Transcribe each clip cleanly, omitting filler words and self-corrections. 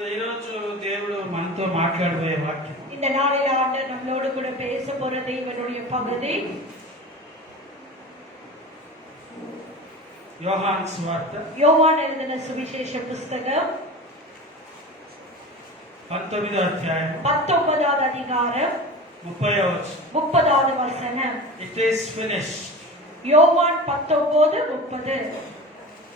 ఈరోజు దేవుడు మనతో మాట్లాడబోయే వాక్యం இந்த நாளில் ஆண்டவர் நம்மளோடு கூட பேச போற தேவனுடைய பகுதி யோவான் சுவார்த்தை யோவான் எழுதின சுவிசேஷ புஸ்தகம் 19వ అధ్యాయం 19வது அதிகாரம் 30வது வசனம். It is finished. யோவான் 19:30.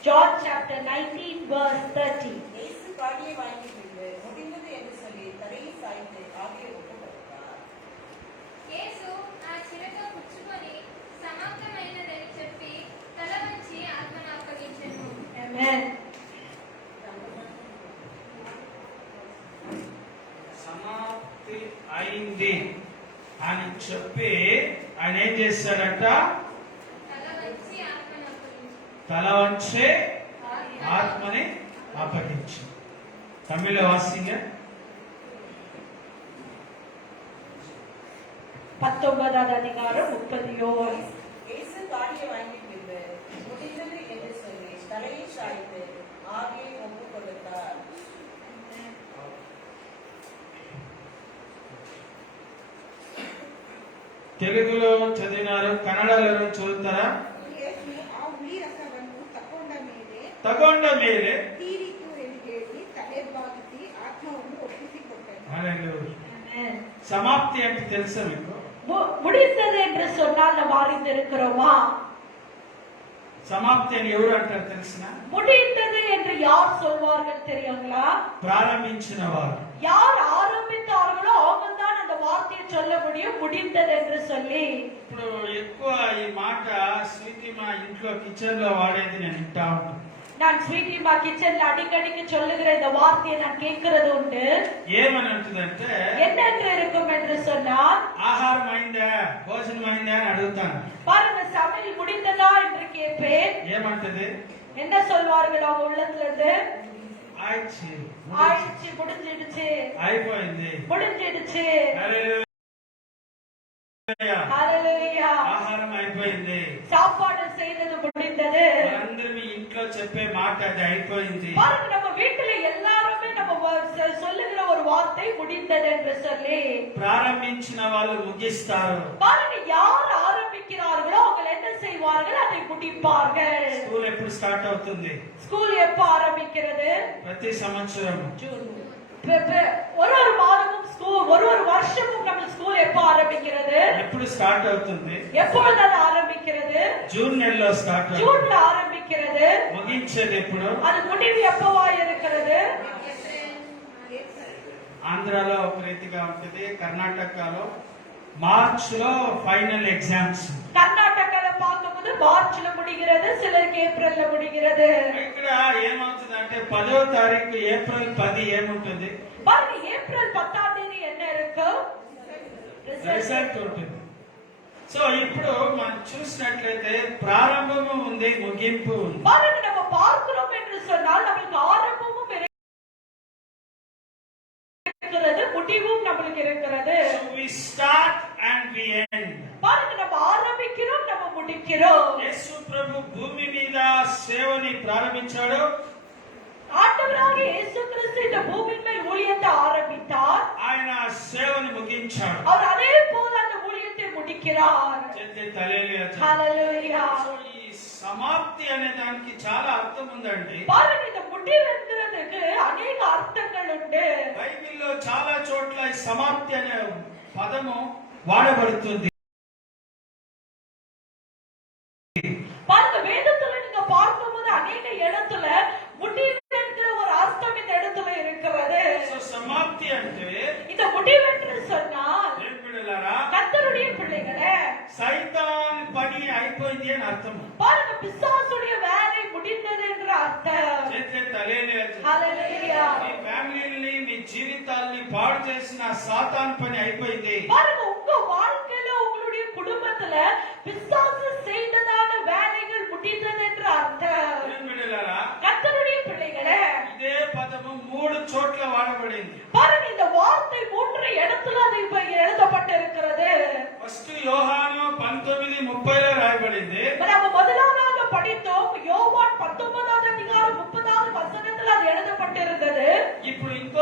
John chapter 19 verse 30. இயேசு காடியை வாங்கி பின்பு முடிந்தது என்று சொல்லி தரையில் சாய்ந்து ஆவியை ஒப்புக்கொடுத்தார். యేసు ఆ చిరక పుచ్చుకొని సమాప్తమైనదని చెప్పి తల వంచి ఆత్మను అప్పగించెను. Amen. సమాప్తి అయింది అని చెప్పి ఆయన ఏం చేశాడట? తల వంచే ఆత్మని అప్పగించి. తమిళ వాసింగ 19வது அதிகாரம் 30 யோவான். இயேசு காடியை வாங்கி பின்பு முடிந்தது என்று சொல்லி தரையில் சாய்ந்து ஆவியை ஒப்புக்கொடுத்தார். తెలుగులో చదివినారు, కన్నడలో చదువుతారా? ಯೇಸು ಆ ಹುಳಿ ರಸವನ್ನು ತಗೊಂಡ ಮೇಲೆ ತೀರಿತು ಎಂದು ಹೇಳಿ ತಲೆ ಬಾಗಿಸಿ ಆತ್ಮವನ್ನು ಒಪ್ಪಿಸಿಕೊಟ್ಟನು. హల్లెలూయా. సమాప్తి అంటే తెలుసా మీకు? முடிந்தது என்று சொன்னால் நாம் அறிந்திருக்கிறோமா? సమాప్తి అని ఎవరు అంటారు తెలిసినా? முடிந்தது என்று யார் சொல்வார்கள் தெரியுங்களா? ప్రారంభించిన వారు. யார் ఆరంభించాர்களோ அவங்க தான் அந்த வார்த்தையை சொல்ல முடியும், முடிந்தது என்று சொல்லி. ఇప్పుడు ఎక్కువ ఈ మాట స్వీటీ మా ఇంట్లో కిచెన్ లో వాడేది నేను వింటా ఉంటాను. நான் ஸ்வீட்டிமா கிச்சன்ல அடிக்கடிக்கு சொல்லுகிற இந்த வார்த்தையை நான் கேட்கிறது உண்டு. ఏమని అంటుందంటే, என்னென்று இருக்கும் என்று சொன்னால், ఆహారం అయిందా, భోజనం అయిందా అని అడుగుతాను. பாருங்க, சமையல் முடிந்ததா என்று கேட்பேன். ఏమంటది? என்ன சொல்வார்கள் அவங்க உள்ளத்துல இருந்து? ఆయిచ్చి, ஆயிடுச்சு, முடிஞ்சிடுச்சு, అయిపోయింది, முடிஞ்சிடுச்சு. హల్లెలూయా. హల్లెలూయా. ఆహారం అయిపోయింది, சாப்பாடு செய்தது முடிந்தது. అందరూ మీ ఇంట్లో చెప్పే మాట అది అయిపోయింది. பாருங்க, நம்ம வீட்டுல எல்லாருமே நம்ம சொல்லுகிற ஒரு வார்த்தை முடிந்தது என்று சொல்லி. ప్రారంభించిన వాళ్ళు ముగిస్తారు. பாருங்க, யார் ஆரம்பிக்கிறார்களோ அவங்க என்ன செய்வார்கள்? அதை முடிப்பார்கள். స్కూల్ ఎప్పుడు స్టార్ట్ అవుతుంది? ஸ்கூல் எப்ப ஆரம்பிக்கிறது? ప్రతి సంవత్సరం. ஒரு மாதமும் ஸ்கூல், ஒரு வருஷமும் நம்ம ஸ்கூல் எப்ப ஆரம்பிக்கிறது? ఎప్పుడు స్టార్ట్ అవుతుంది? எப்பொழுது அது ஆரம்பிக்கிறது? జూన్ నెలలో స్టార్ట్ అవుతుంది. ஜூன்ல ஆரம்பிக்கிறது. ముగించేది ఎప్పుడు? அது முடிவு எப்பவா இருக்கிறது? ఆంధ్రాలో ఒక రీతిగా ఉంటుంది, కర్ణాటకలో మార్చ్ లో ఫైనల్ ఎగ్జామ్స్. கர்நாடகால பார்க்கும்போது மார்ச்ல முடிகிறது, சிலருக்கு ஏப்ரல்ல முடிகிறது. ఇక్కడ ఏమవుతుందంటే 10వ తారీఖు ఏప్రిల్ 10 ఏముంటుంది? பாருங்க, ஏப்ரல் 10ஆம் தேதி என்ன இருக்கு? రిజల్ట్ ఉంటుంది. సో ఇప్పుడు మనం చూసినట్లయితే ప్రారంభము ఉంది, ముగింపు ఉంది. பாருங்க, நம்ம பார்க்கிறோம் என்று சொன்னால் நமக்கு ஆரம்பமும் இருக்கிறது, முடிவும் நமக்கு இருக்கிறது. So we start and we end. பாருங்க, நம்ம ஆரம்பிக்கிறோம், நம்ம முடிக்கிறோம். యేసు ప్రభు భూమి మీద సేవని ప్రారంభించాడు. ஆண்டவராகிய இயேசு கிறிஸ்து இந்த பூமியின் மேல் ஊழியத்தை ஆரம்பித்தார். ఆయన సేవని ముగించాడు. அவர் அதே போல அந்த ஊழியத்தை முடிக்கிறார். హల్లెలూయా. సో ఈ సమాప్తి అనే దానికి చాలా అర్థం ఉందండి. பாருங்க, இந்த முடிவுங்கிறதுக்கு அநேக அர்த்தங்கள் உண்டு. బైబిల్లో చాలా చోట్ల ఈ సమాప్తి అనే పదము వాడబడుతుంది. பாருங்க, வேதத்துல நீங்க பார்க்கும்போது அநேக இடத்துல முடிவுங்கிற ஒரு அர்த்தம் இந்த இடத்துல இருக்கிறது. సో సమాప్తి అంటే இந்த முடிவென்று சொன்னால் ఏం బిడ్డలారా, கர்த்தருடைய பிள்ளைகளே, సైతాన్ పని అయిపోయింది అని అర్థం. பாருங்க, பிசாசுடைய வேலை முடிந்தது என்ற அர்த்தం. హల్లెలూయా. మీ ఫ్యామిలీని, మీ జీవితాల్ని పాడు చేసిన సాతాన్ పని అయిపోయింది. பாருங்க, உங்க வாழ்க்கையில உங்களுடைய குடும்பத்துல பிசாசு செய்ததான வேலைகள் முடிந்தது என்ற அர்த்தம். ఏం బిడ్డలారా, கர்த்தருடைய பிள்ளைகளே, ఇదే పదము 3 చోట్ల వాడబడింది. பாருங்க, இந்த வார்த்தை 3 இடத்துல அது இப்ப எழுதப்பட்டிருக்கிறது. ఫస్ట్ యోహాను 19:30లో రాయబడింది. நம்ம முதலாவதாக படித்தோம் யோவான் 19வது அதிகாரம் 30வது வசனத்தில் அது எழுதப்பட்டிருந்தது. ఇప్పుడు ఇంకో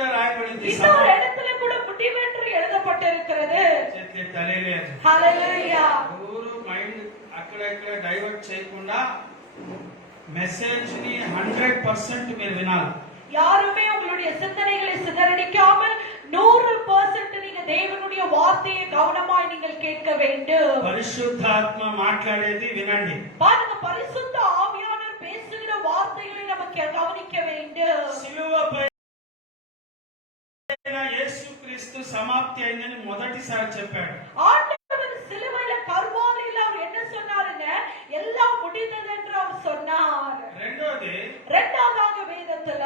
கூட రాయబడింది இன்னொரு இடத்துல கூட முடிவென்று எழுதப்பட்டிருக்கிறது. చేతి తలలేదు. హల్లెలూయా. ఊరు మైండ్ అక్కడ ఇక్కడ డైవర్ట్ చేయకుండా మెసేజ్ ని 100% మీరు వినాలి. யாருமே உங்களுடைய சிந்தனைகளை சிதறடிக்காமல் 100% நீங்க தேவனுடைய வார்த்தையை கவனமாய் நீங்கள் கேட்க வேண்டும். పరిశుద్ధాత్మ మాట్లాడేది వినండి. பாருங்க, பரிசுத்த ஆவியானவர் பேசுகிற வார்த்தைகளை நமக்கு கவனிக்க வேண்டும். సిలువపై యేసుక్రీస్తు సమాప్తి అయిందని మొదటిసారి చెప్పాడు. ஆண்டவர் சிலுவையில கர்வாலியில அவர் என்ன சொன்னாருங்க? எல்லாம் முடிந்தது என்று அவர் சொன்னார். இரண்டாவதாக வேதத்துல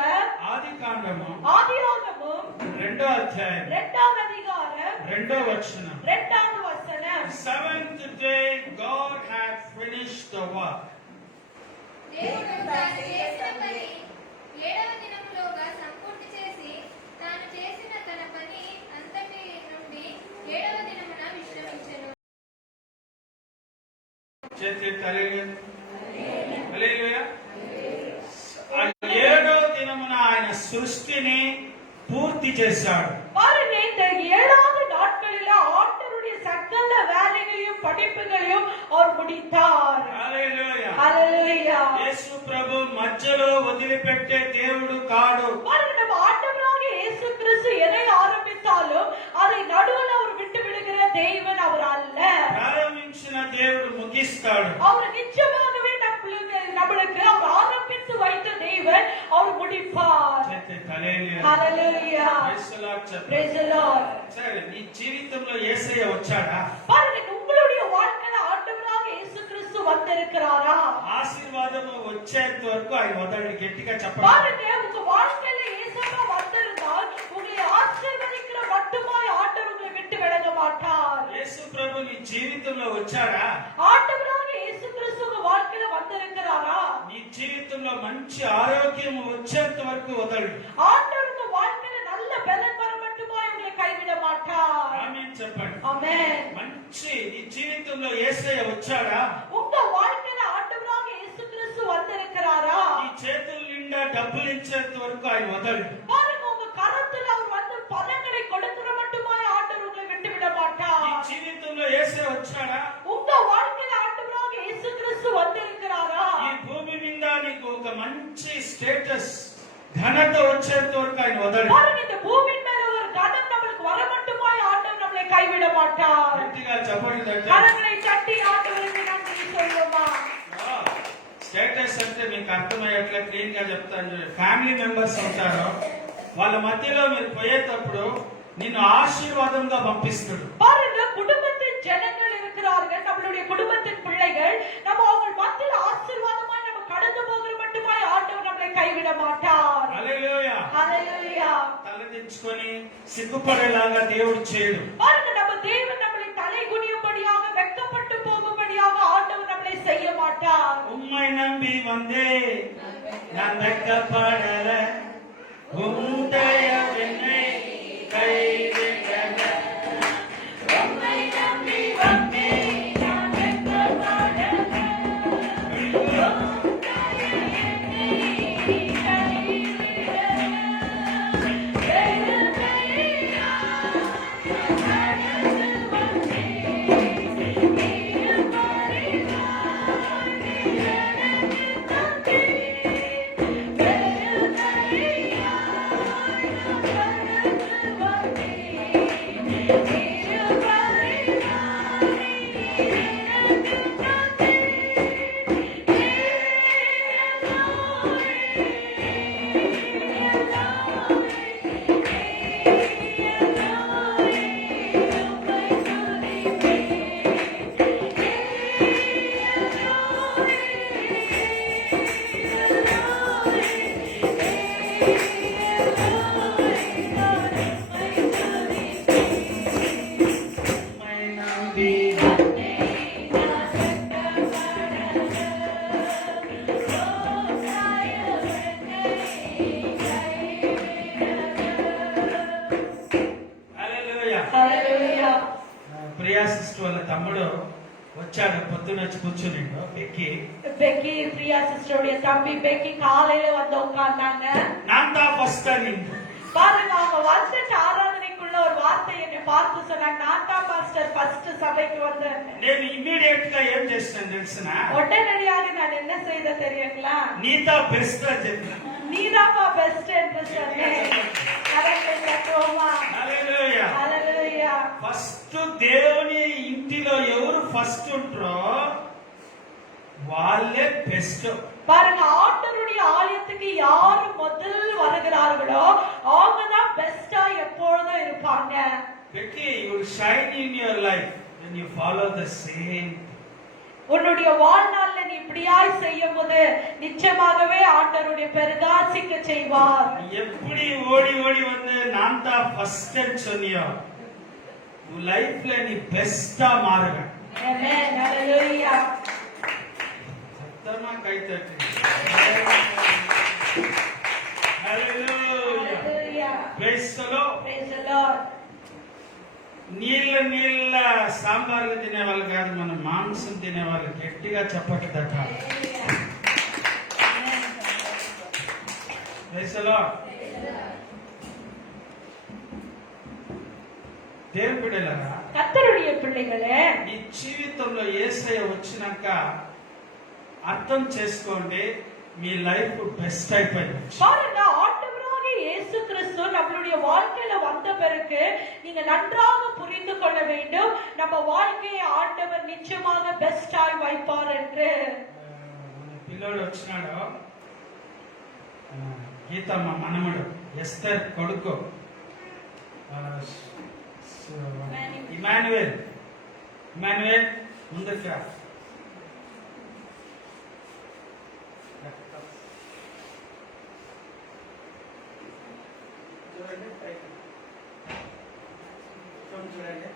ఆదికాండము ஆதியாகமம் 2వ అధ్యాయం 2வது அதிகாரம் 2వ వచనం 2வது வசனம். Seventh day God had finished the work. దేవుడు తాను చేసిన పని 7వ దినములోగా సంపూర్తి చేసి తాను చేసిన తన పని అంతటి నుండి 7వ దినమున విశ్రమించెను. చేతి హల్లెలూయా. హల్లెలూయా. ఆ 7వ దినమున ఆయన సృష్టిని పూర్తి చేశాడు. பாருங்க, இந்த 7வது நாட்களில ஆண்டவருடைய சகல வேலைகளையும் படைப்புகளையும் அவர் முடித்தார். హల్లెలూయా. హల్లెలూయా. యేసు ప్రభు మధ్యలో వదిలిపెట్టే దేవుడు కాడు. பாருங்க, நம்ம ஆண்டவராகிய இயேசு கிறிஸ்து எதை ஆரம்பித்தாலும் அதை நடுவுல அவர் விட்டு விடுகிற தேவன் அவர் அல்ல. ప్రారంభించిన దేవుడు ముగిస్తాడు. அவர் நிச்சயமாகவே நம்மளுக்கு அவர் ஆரம்பித்து வைத்த தேவன் அவர் முடிப்பார். చేతి hallelujah. Hallelujah. Praise the Lord చెప్పండి. Praise the Lord. సరే, నీ జీవితంలో యేసయ్య వచ్చాడా? பாருங்க, உங்களுடைய வாழ்க்கையில ஆண்டவராக இயேசு கிறிஸ்து வந்திருக்கிறாரா? ఆశీర్వాదం వచ్చేంత వరకు ఆయన వదలండి. గట్టిగా చెప్పండి. பாருங்க, உங்க வாழ்க்கையில இயேசுவா வந்திருந்தால் உங்களை ஆசீர்வதிக்கிற மட்டுமாய் ஆண்டவர் உங்களை விட்டு விலக மாட்டார். యేసు ప్రభు నీ జీవితంలో వచ్చాడా? ஆண்டவராக இயேசு கிறிஸ்து உங்க வாழ்க்கையில வந்திருக்கிறாரா? నీ జీవితంలో మంచి ఆరోగ్యం వచ్చేంత వరకు వదలండి. ஆண்டவர் உங்க வாழ்க்கையில நல்ல பலன் வர மட்டுமாய் உங்களை கைவிட மாட்டார். ఆమేన్ చెప్పండి. ஆமென். మంచి నీ జీవితంలో యేసయ్య వచ్చాడా? உங்க வாழ்க்கையில ஆண்டவராக இயேசு கிறிஸ்து வந்திருக்கிறாரா? నీ చేతుల నిండా డబ్బులు ఇచ్చేంత వరకు ఆయన వదలండి. பாருங்க, உங்க கரத்துல அவர் வந்து பலன்களை கொடுக்கிற மட்டுமாய் ஆண்டவர் உங்களை விட்டு விட నీ மாட்டார். జీవితంలో యేసయ్య వచ్చాడా? உங்க வாழ்க்கையில ஆண்டவராக இயேசு கிறிஸ்து வந்திருக்கிறாரா? ఈ భూమి మీద నీకు ఒక మంచి స్టేటస్ ఘనత వచ్చేంత వరకు ఆయన వదలండి. பாருங்க, இந்த பூமியின் மேல ஒரு கனம் நம்மளுக்கு வர மட்டுமாய் ஆண்டவர் நம்மளை கைவிட மாட்டார். గట్టిగా చెప్పండి. கரங்களை தட்டி ஆண்டவருக்கு நன்றி சொல்லுமா. స్టేటస్ అంటే మీకు అర్థమయ్యేట్లా క్లీన్ గా చెప్తాను. ఫ్యామిలీ మెంబర్స్ ఉంటారు, వాళ్ళ మధ్యలో మీరు పోయేటప్పుడు నిన్ను ఆశీర్వాదంగా పంపిస్తాడు. பாருங்க, குடும்பத்தின் ஜனங்கள் இருக்கிறார்கள், நம்மளுடைய குடும்பத்தின் பிள்ளைகள். நம்ம அவங்க மத்தியில் ஆசீர்வாதமாய் நம்ம கடந்து போகிற மட்டுமாய் ஆண்டவர் நம்மளை கைவிட மாட்டார். హల్లెలూయా. ஹல்லேலூயா. తలదించుకొని సిగ్గుపడేలాగా దేవుడు చేయడు. பாருங்க, நம்ம தேவன் நம்மளை தலை குனியும்படியாக வெட்கப்பட்டு போகும்படியாக ஆண்டவர் நம்மளை செய்ய மாட்டார். உம்மை நம்பி வந்தே நான் வெட்கப்படல, உம் தயவு என்னை கைவிடல. உம்மை நம்பி வந்தேன், நான் வெட்கப்படல. உம் தயவு என்னை கைவிடல. தேவனையா, நான் நடந்து வந்தேன். நீர் வருகிறாய், நீர் எனக்கு தந்தீர். தேவனையா, நான் நடந்து வந்தேன். நீர் வருகிறாய், நீர் எனக்கு உம்மை நம்பி హల్లెలూయా. హల్లెలూయా. ప్రియా సిస్టర్ వాళ్ళ తమ్ముడు వచ్చాడు, పొద్దున వచ్చి కూర్చునిండు ఎక్కి. பெக்கி, பிரியா சிஸ்டருடைய தம்பி பெக்கி காலையில வந்து உட்கார்ந்தாங்க. நான் தான் ஃபர்ஸ்ட் நின்று பாருங்க அவங்க வந்துட்டு ஆராதனைக்குள்ள ஒரு வார்த்தை என்னை பார்த்து சொன்னாங்க, நான் தான் பாஸ்டர் ஃபர்ஸ்ட் சபைக்கு வந்தேன். నేను ఇమ్మీడియట్ గా ఏం చేస్తాను తెలిసిన, உடனடியாக நான் என்ன செய்த தெரியுங்களா? నీతో బెస్ట్ అని చెప్పిన. நீதாப்பா பெஸ்ட் என்று சொன்னேன். கரங்களை தட்டுவோமா? హల్లెలూయా. ஹalleluya. ఫస్ట్ దేవుని ఇంటిలో ఎవరు ఫస్ట్ ఉంటారో వాళ్ళే బెస్ట్. பாருங்க, ஆண்டவருடைய ஆலயத்துக்கு யாரு முதல் வருகிறார்களோ அவங்க தான் பெஸ்டா எப்பொழுதும் இருப்பாங்க. Becky, you will shine in your life when you follow the same. உன்னுடைய வாழ்நாள்ல நீ இப்படியாய் செய்யும் போது நிச்சயமாகவே ஆண்டவருடைய பிரகாசிக்க செய்வார். எப்படி ஓடி ஓடி வந்து நான் தான் ஃபர்ஸ்ட் சொன்னியோ உன் லைஃப்ல நீ பெஸ்டா மாறுவ. ஆமென். ஹalleluya. சத்தமா கை தட்டு. ஹalleluya. ஹalleluya. Praise the Lord. Praise the Lord. నీళ్ళ సాంబార్లు తినేవాళ్ళు కాదు, మనం మాంసం తినేవాళ్ళు. గట్టిగా చప్పట్లు తట్టాలి. Praise the Lord. దేవుని బిడ్డలారా, கர்த்தருடைய பிள்ளைகளே, ఈ జీవితంలో యేసయ్య వచ్చినాక అర్థం చేసుకోండి, మీ లైఫ్ బెస్ట్ అయిపోయింది. பாருங்க, ஆண்டவராக இயேசு கிறிஸ்து நம்மளுடைய வாழ்க்கையில வந்த பிறகு நீங்க நன்றாக புரிந்து கொள்ள வேண்டும், நம்ம வாழ்க்கையை ஆண்டவர் நிச்சயமாக பெஸ்டாய் வைப்பார் என்று. మన పిల్లోడు వచ్చినాడు, గీతమ్మ మనమడు, ఎస్తర్ కొడుకు, ఇమాన్యుయల్. ముందుకు రా. చూడండి పైకి. చూడండి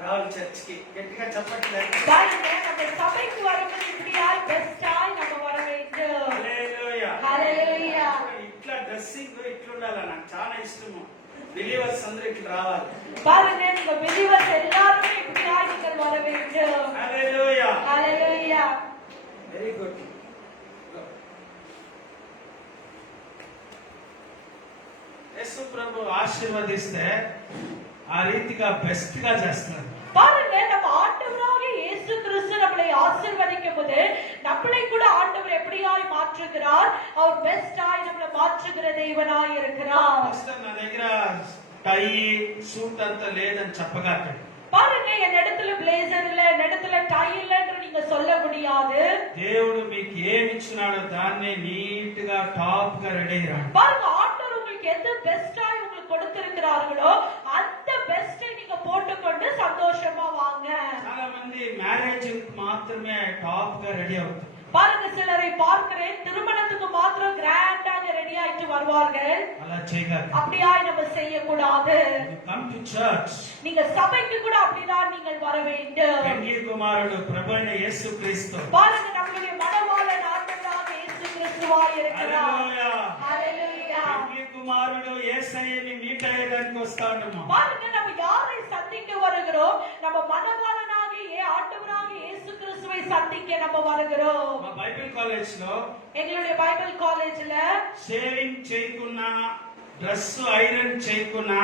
రావాలి చర్చికి. గట్టిగా చెప్పట్లేదు. பாருங்க, நம்ம சபைக்கு வரும்போது இப்படியாய் பெஸ்டாய் நம்ம வர வேண்டும். హల్లెలూయా. హల్లెలూయా. ఇట్లా డ్రెస్సింగ్ ఇట్లా ఉండాలి, నాకు చాలా ఇష్టము. బిలీవర్స్ అందరూ ఇట్లా రావాలి. பாருங்க, நீங்க பிலீவர்ஸ் எல்லாரும் இப்படியாய் நீங்கள் வர வேண்டும். హల్లెలూయా. ஹalleluya. Very good. యేసు ప్రభు ఆశీర్వదిస్తే ఆ రీతిగా బెస్ట్ గా చేస్తారు. பாருங்க, நம்ம ஆண்டவராக இயேசு கிறிஸ்து நம்மளை ஆசீர்வதிக்கும் போது நம்மளை கூட ஆண்டவர் எப்படியாய் மாற்றுகிறார், அவர் பெஸ்டாய் நம்மளை மாற்றுகிற தேவனாய் இருக்கிறார். పాస్టర్ నా దగ్గర టై సూట్ అంత లేదని చెప్పగలండి. பாருங்க, என் இடத்துல பிளேசர் இல்ல, என் இடத்துல டை இல்லன்னு நீங்க சொல்ல முடியாது. దేవుడు మీకు ఏమి ఇచ్చినాడో దాన్ని నీట్ గా టాప్ గా రెడీ అయ్యాడు. பாருங்க, ஆண்டவர் உங்களுக்கு எது பெஸ்டாய் உங்களுக்கு கொடுத்திருக்கிறார்களோ அந்த பெஸ்டை நீங்க போட்டுக்கொண்டு சந்தோஷமா வாங்க. చాలా మంది మ్యారేజ్ మాత్రమే టాప్ గా రెడీ అవుతారు. பாருங்க, சிலரை பார்க்கிறேன் திருமணத்துக்கு மாத்திரம் கிராண்டாக ரெடி ஆயிட்டு வருவார்கள். అలా చేయగలరు. அப்படியாய் நம்ம செய்யக்கூடாது. Come to church. நீங்க சபைக்கு கூட அப்படிதான் நீங்கள் வர வேண்டும். పెండ్లి కుమారుడు ప్రభువైన యేసుక్రీస్తు. பாருங்க, நம்முடைய மணவாளன் ஆண்டவராக இயேசு கிறிஸ்துவாய் இருக்கிறார். హల్లెలూయా. ஹalleluya. పెండ్లి కుమారుడు యేసయ్యని మీట్ అయ్యేదానికి వస్తాడమ్మా. பாருங்க, நம்ம யாரை சந்திக்க வருகிறோம்? நம்ம மணவாளனாகிய ஆண்டவராக இயேசு கிறிஸ்துவை சந்திக்க நம்ம வருகிறோம். మా బైబిల్ కాలేజ్ లో எங்களுடைய பைபிள் காலேஜ்ல షేవింగ్ చేయకున్నా, డ్రెస్ ఐరన్ చేయకున్నా,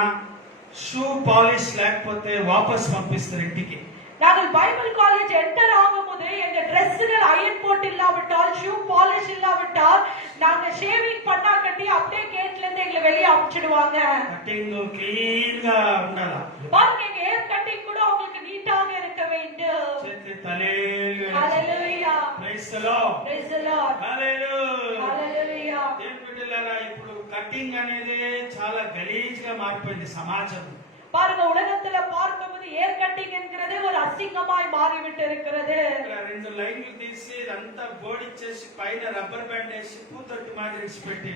షూ పాలిష్ లేకపోతే వాపస్ పంపిస్తారు ఇంటికి. நாங்கள் பைபிள் காலேஜ் என்டர் ஆகும்போது எங்க ட்ரெஸ்ஸுகள் அயர்ன் போட்டு இல்லாவிட்டால், ஷூ பாலிஷ் இல்லாவிட்டால், நாங்க ஷேவிங் பண்ணா கட்டி அப்படியே கேட்ல இருந்து எங்களை வெளியே அனுப்பிச்சிடுவாங்க. కటింగ్ క్లీన్ గా ఉండాలి. பாருங்க, எங்க ஹேர் கட்டிங் கூட உங்களுக்கு நீட்டாக இருக்க வேண்டும். చేతి తలేలు. ஹalleluya. Praise the Lord. Praise the Lord. హల్లెలూయా. హalleluya. దేవుని బిడ్డలారా, ఇప్పుడు కటింగ్ అనేది చాలా గలీజ్ గా మారిపోయింది సమాజం. பாருங்க, உலகத்துல பார்க்கும்போது ஹேர் கட்டிங் என்கிறது ஒரு அசிங்கமாய் மாறிவிட்டு இருக்கிறது. ఇక్కడ రెండు లైన్లు తీసి ఇదంతా బోడిచ్చేసి పైన రబ్బర్ బ్యాండ్ వేసి పూతొట్టి మాదిరి పెట్టి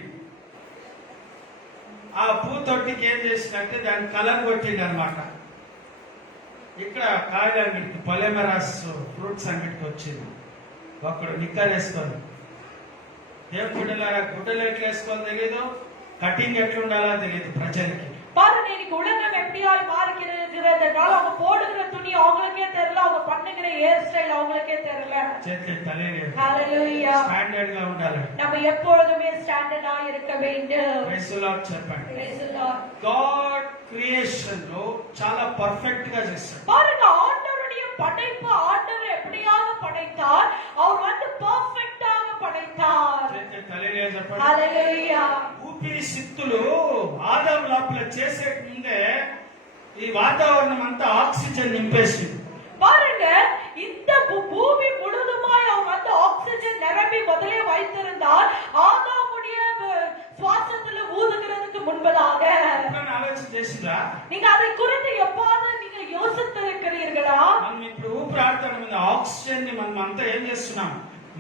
ఆ పూతొట్టికి ఏం చేసినట్టే దాని కలర్ కొట్టింది అనమాట. ఇక్కడ కాయల అంగడికి పొలెమరాస్ ఫ్రూట్స్ అంగడికి వచ్చింది ఒకడు నిక్కర్ వేసుకొని. దేవుని బిడ్డలారా, గుడ్డలు ఎట్లా వేసుకోవాలో తెలియదు, కటింగ్ ఎట్లుండాలో తెలియదు ప్రజలకి. பாருங்க, இன்னைக்கு உலகம் எப்படியாய் மாறுகிறது இருக்கிறதுனால அவங்க போடுகிற துணி அவங்களுக்கே தெரியல, அவங்க பண்ணுகிற ஹேர் ஸ்டைல் அவங்களுக்கே தெரியல. చేతులు తలే ஹalleluya. స్టాండర్డ్ గా ఉండాలి. நம்ம எப்பொழுதுமே ஸ்டாண்டர்டா இருக்க வேண்டும். ప్రైజ్ ది లార్డ్ చెప్పండి. Praise the Lord. God creation లో చాలా పర్ఫెక్ట్ గా చేశాడు. பாருங்க, ஆண்டவருடைய படைப்பு ஆண்டவர் எப்படியாக படைத்தார், அவர் வந்து பெர்ஃபெக்ட்டாக படைத்தார். చేతులు తలే చెప్పండి. ஹalleluya. ఊపిరి సిత్తులు ఆదాం లోపల చేసే ముందే ఈ వాతావరణం అంతా ఆక్సిజన్ నింపేసింది. பாருங்க, இந்த பூமி முழுதுமாய் அவர் வந்து ஆக்சிஜன் நிரம்பி முதலே வைத்திருந்தார் ஆதாமுடைய சுவாசத்துல ஊதுகிறதுக்கு முன்பதாக. ఎప్పుడైనా ఆలోచన చేసిందా? நீங்க அதை குறித்து எப்பாவது நீங்க யோசித்திருக்கிறீர்களா? మనం ఇప్పుడు ఊపిరి ఆడుతున్న మీద ఆక్సిజన్ ని మనం అంతా ఏం చేస్తున్నాం?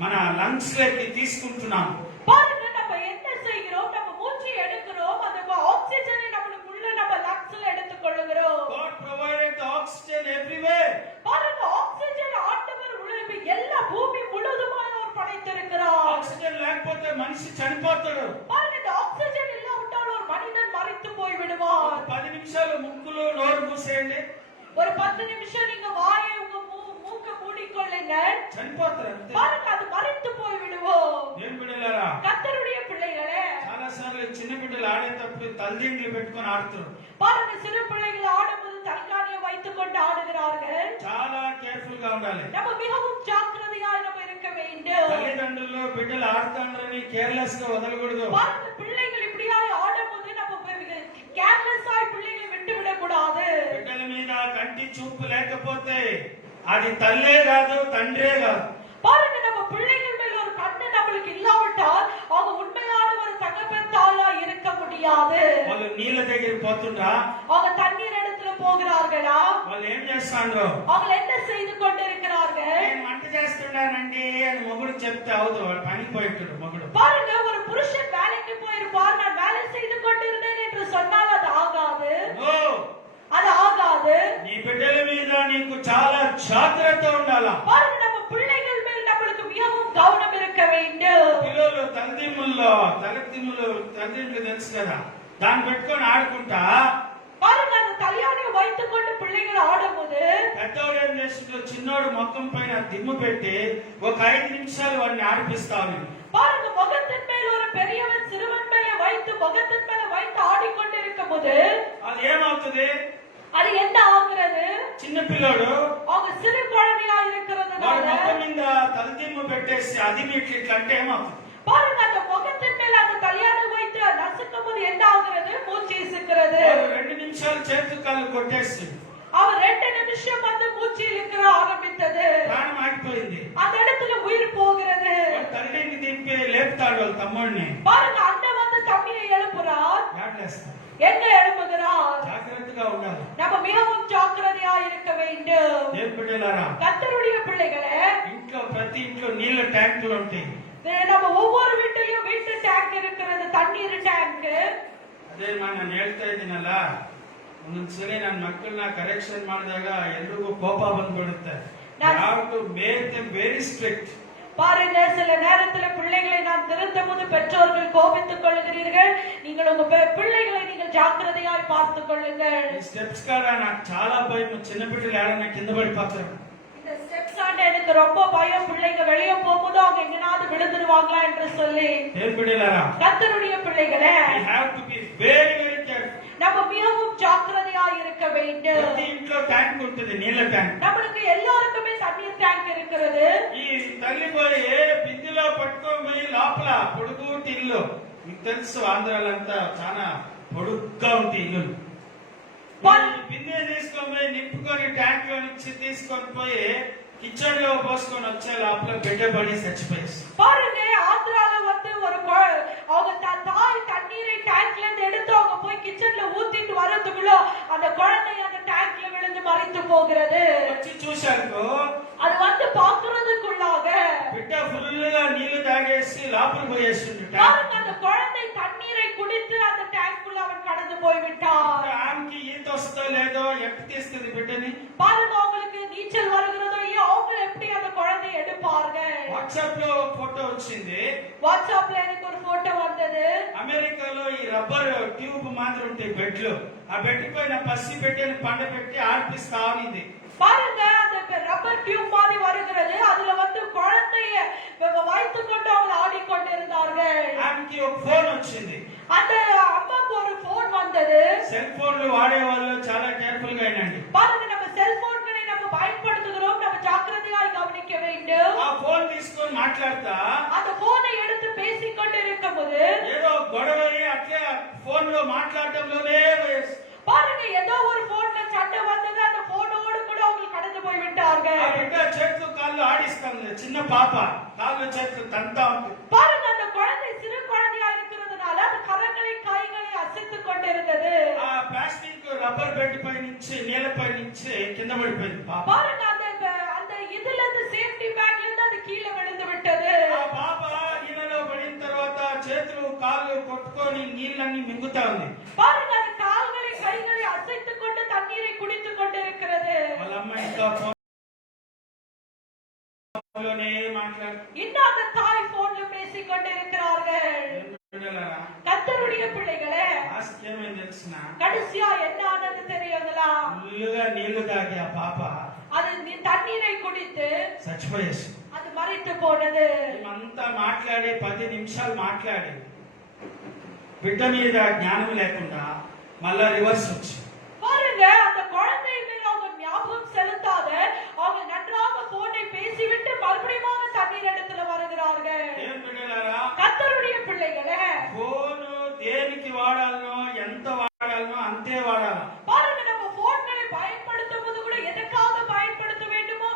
మన లంగ్స్ లోకి తీసుకుంటున్నాం. பாருங்க, நம்ம என்ன செய்கிறோம்? நம்ம மூச்சு எடுக்கிறோம், அந்த ஆக்சிஜனை நம்மளுக்குள்ள நம்ம லங்ஸ்ல எடுத்துக்கொள்கிறோம். God provided the oxygen everywhere. பாருங்க, ஆக்சிஜன் ஆண்டவர் உலக எல்லா பூமி முழுதுமாய் அவர் படைத்திருக்கிறார். ఆక్సిజన్ లేకపోతే మనిషి చనిపోతాడు. பாருங்க, இந்த ஆக்சிஜன் இல்லாவிட்டால் ஒரு மனிதன் மரித்து போய் விடுவார். 10 నిమిషాలు ముక్కులు నోరు మూసేయండి, ஒரு 10 நிமிஷம் நீங்க வாயை உங்க மூக்க மூடிக்கொள்ளுங்க, చనిపోతారు అంతే. பாருங்க அது மரித்து போய் விடுவோம். నేను బిడ్డలారా, கர்த்தருடைய பிள்ளைகளே, చాలా సార్లు చిన్న బిడ్డలు ఆడేటప్పుడు తల్లిదండ్రులు పెట్టుకొని ఆడుతారు. பாருங்க, சிறு பிள்ளைகள் ஆடும்போது தலைகாணியை வைத்துக் கொண்டு ஆடுகிறார்கள். చాలా కేర్ఫుల్ గా ఉండాలి. நம்ம மிகவும் ஜாக்கிரதையாய் நம்ம இருக்க வேண்டும். తల్లిదండ్రులు బిడ్డలు ఆడుతాండ్రని కేర్లెస్ గా వదలకూడదు. பாருங்க, பிள்ளைகள் இப்படியாய் ஆடும்போது நம்ம கேர்லெஸ்ஸாய் பிள்ளைகளை விட்டு விடக் கூடாது. బిడ్డల మీద కంటి చూపు లేకపోతే అది తల్లే కాదు, తండ్రే కాదు. பாருங்க, நம்ம பிள்ளைகள் மேல ஒரு கண்ணு நம்மளுக்கு இல்லாவிட்டால் அவங்க உண்மையான ஒரு தகப்பன் தாயா இருக்க முடியாது. వాళ్ళు నీళ్ళ దగ్గరికి పోతుండ్రా? அவங்க தண்ணீர் இடத்துல போகிறார்களா? వాళ్ళు ఏం చేస్తాండ్రు? அவங்க என்ன செய்து கொண்டிருக்கிறார்கள்? నేను వంట చేస్తున్నానండి అని మొగుడు చెప్తే అవుదు, వాడు పనికి పోయిట్టాడు మొగుడు. பாருங்க, ஒரு புருஷன் வேலைக்கு போயிருப்பார், நான் வேலை செய்து கொண்டிருந்தேன் என்று சொன்னால் அது ஆகாது. ఓ, அது ஆகாது. నీ బిడ్డల మీద నీకు చాలా జాగ్రత్త ఉండాలా. பாருங்க, நம்ம பிள்ளைகள் மேல் நம்மளுக்கு மிகவும் கவனம் இருக்க வேண்டும். పిల్లలు తల్లిదండ్రులు తెలుసు కదా, దాన్ని పెట్టుకొని ఆడుకుంటా பாருங்க, அந்த தலையாணியை வைத்துக் கொண்டு பிள்ளைகள் ஆடும்போது పెద్దోడు ఏం చేస్తుందో చిన్నోడు మొత్తం పైన దిమ్ము పెట్టి ఒక 5 నిమిషాలు వాడిని ఆడిపిస్తాను. பாருங்க, முகத்தின் மேல் ஒரு பெரியவன் சிறுவன் மேல வைத்து முகத்தின் மேல வைத்து ஆடிக்கொண்டிருக்கும் போது అది ఏమవుతుంది? அது என்ன ஆகிறது? చిన్న పిల్లోడు அவங்க சிறு குழந்தையா వాడి இருக்கிறதுனால మొత్తం మీద తలదిమ్ము పెట్టేసి అది ఇట్లా అంటే ఏమవుతుంది? பாருங்க, அந்த முகத்தின் மேல அந்த கல்யாணி வைத்து நசுக்கும் போது என்ன ஆகிறது? மூச்சு இசுக்கிறது. 2 నిమిషాలు చేతు కాళ్ళు కొట్టేసి அவர் 2 நிமிஷம் வந்து மூச்சு இழுக்கிற ஆரம்பித்தது. ప్రాణం ఆగిపోయింది. அந்த இடத்துல உயிர் போகிறது. వాడు తల్లిని దింపి లేపుతాడు వాళ్ళ తమ్ముడిని. பாருங்க, அண்ணன் வந்து தம்பியை எழுப்புறார். యాడ్లేస్తాడు. எங்க எழுப்புகிறார்? జాగ్రత్తగా ఉండాలి. நம்ம மிகவும் ஜாக்கிரதையா இருக்க வேண்டும். దేవుని బిడ్డలారా, கர்த்தருடைய பிள்ளைகளே, ఇంట్లో ప్రతి ఇంట్లో నీళ్ళ ట్యాంకులు ఉంటాయి. நம்ம ஒவ்வொரு வீட்டிலையும் வீட்டு டேங்க் இருக்கிறது, தண்ணீர் டேங்க். ಅದೇ ನಾನು ಹೇಳ್ತಾ ಇದ್ದೀನಲ್ಲ, ಒಂದೊಂದ್ಸಲಿ ನನ್ನ ಮಕ್ಕಳನ್ನ ಕರೆಕ್ಷನ್ ಮಾಡಿದಾಗ ಎಲ್ರಿಗೂ ಕೋಪ ಬಂದ್ಬಿಡುತ್ತೆ. Have to make them very strict. பாருங்க, சில நேரத்துல பிள்ளைகளை நான் திருத்தும் போது பெற்றோர்கள் கோபித்துக் கொள்கிறீர்கள். நீங்கள் உங்க பிள்ளைகளை நீங்கள் ஜாக்கிரதையாய் பார்த்துக் கொள்ளுங்கள். ఈ స్టెప్స్ కాడ నాకు చాలా భయం. చిన్న బిడ్డలు ఏడన్నా కింద పడిపోతారు. இந்த ஸ்டெப்ஸ் ஆண்ட எனக்கு ரொம்ப பயம். பிள்ளைங்க வெளியே போகும்போது அவங்க எங்கனாவது விழுந்துருவாங்களா என்று சொல்லி. దేవుని బిడ్డలారా, கர்த்தருடைய பிள்ளைகளே, we have to be very very careful. நம்ம மிகவும் ஜாக்கிரதையா இருக்க வேண்டும். ప్రతి ఇంట్లో ట్యాంక్ ఉంటుంది, నీళ్ళ ట్యాంక్. நம்மளுக்கு எல்லாருக்குமே தண்ணீர் டேங்க் இருக்கிறது. ఈ తల్లి పోయి బిందెలో పట్టుకొని పోయి లోపల పొడుగుటి ఇల్లు, మీకు తెలుసు ఆంధ్రాలంతా చాలా పొడుగ్గా ఉంటాయి ఇల్లు. బిందె తీసుకొని పోయి నింపుకొని ట్యాంక్ లో నుంచి తీసుకొని పోయి కిచెన్ లో పోసుకొని వచ్చే లోపల బిడ్డ పడి చచ్చిపోయేసి. பாருங்க, ஆந்திரால வந்து ஒரு அவங்க தாய் தண்ணீரை டேங்க்ல இருந்து எடுத்து அவங்க போய் கிச்சன்ல ஊத்திட்டு வரதுக்குள்ள அந்த குழந்தை அந்த டேங்க்ல விழுந்து மறைத்து போகிறது. వచ్చి చూశారు, அது வந்து பாக்குறதுக்குள்ளாக బిడ్డ ఫుల్ గా నీళ్లు తాగేసి లోపల పోయేసింది. பாருங்க, அந்த குழந்தை தண்ணீரை குடித்து அந்த டேங்க்குள்ள அவன் கடந்து போய் விட்டான். ఆమెకి ఈత వస్తుందో లేదో ఎట్టు తీస్తుంది బిడ్డని? பாருங்க, அவங்களுக்கு நீச்சல் வருகிறதோ இல்லையோ அவங்க எப்படி அந்த குழந்தை எடுப்பார்கள்? వాట్సాప్ లో ఫోటో వచ్చింది. வாட்ஸ்அப்ல எனக்கு ஒரு போட்டோ வந்தது. అమెరికాలో ఈ రబ్బర్ ట్యూబ్ మాదిరి ఉంటాయి బెడ్లు, ఆ బెడ్ పైన పసి పెట్టిని పండబెట్టి ఆడిపిస్తా ఉన్నింది. பாருங்க அந்த ரப்பர் டியூப் மாதிரி வருகிறது, அதுல வந்து குழந்தைய வைத்துக் கொண்டு அவங்க ஆடிக்கொண்டிருந்தார்கள். ఆమెకి ఒక ఫోన్ వచ్చింది. அந்த அம்மாக்கு ஒரு போன் வந்தது. సెల్ ఫోన్లు వాడే వాళ్ళు చాలా కేర్ఫుల్ గా అయినండి. பாருங்க நம்ம செல்போன்களை நம்ம பயன்படுத்துகிறோம், நம்ம ஜாக்கிரதையாய் கவனிக்க வேண்டும். ఆ ఫోన్ తీసుకొని మాట్లాడతా அந்த போனை எடுத்து பேசிக் கொண்டு இருக்கும்போது ఏదో గొడవ అట్లే ఫోన్ లో మాట్లాడటంలోనే பாருங்க ஏதோ ஒரு போன்ல சண்டை வந்தது, அந்த போனோடு கூட அவங்க கடந்து போய் ఆ விட்டார்கள். బిడ్డ చేతులు కాళ్ళు ఆడిస్తుంది. చిన్న పాప కాళ్ళు చేతులు తంతా ఉంది. பாருங்க அந்த குழந்தை சிறு குழந்தையா இருக்கிறதுனால அந்த கரங்களை கைகளை அசைத்துக் கொண்டிருந்தது. ఆ ప్లాస్టిక్ రబ్బర్ బెడ్ పై నుంచి నేలపై నుంచి కింద పడిపోయింది పాప. பாருங்க அந்த இதுல இருந்து சேஃப்டி பேக்ல இருந்து அது கீழே விழுந்து விட்டது. ఆ పాప నీళ్ళలో పడిన తర్వాత చేతులు కాళ్ళు కొట్టుకొని నీళ్ళన్ని మింగుతా ఉంది. பாருங்க அந்த கால்களை கைகளை அசைத்துக் கொண்டு தண்ணீரை குடித்துக் கொண்டிருக்கிறது. వాళ్ళ అమ్మ ఇంకా ఫోన్లోనే మాట్లాడు. இன்னும் அந்த தாய் போன்ல பேசிக் கொண்டிருக்கிறார்கள். கர்த்தருடைய பிள்ளைகளே, లాస్ట్ ఏమైంది తెలిసిన கடைசியா என்ன ஆனது தெரியுங்களா? ఫుల్లుగా నీళ్లు తాగి ఆ పాప அது தண்ணீரை குடித்து చచ్చిపోయేసి அது மறித்து போனது. మేమంతా మాట్లాడి 10 నిమిషాలు మాట్లాడి బిడ్డ మీద జ్ఞానం లేకుండా మళ్ళా రివర్స్ వచ్చి பாருங்க அந்த குழந்தை மேல அவங்க ஞாபகம் செலுத்தாத அவங்க நன்றாக போனை பேசிவிட்டு மறுபடியும் தண்ணீர் இடத்துல வருகிறார்கள். ఏం బిడ్డలారా, கர்த்தருடைய பிள்ளைகளே, ఫోను దేనికి వాడాలనో ఎంత వాడాలనో అంతే వాడాలి. பாருங்க நம்ம போன்களை பயன்படுத்தும் போது கூட எதுக்காக பயன்படுத்த வேண்டுமோ,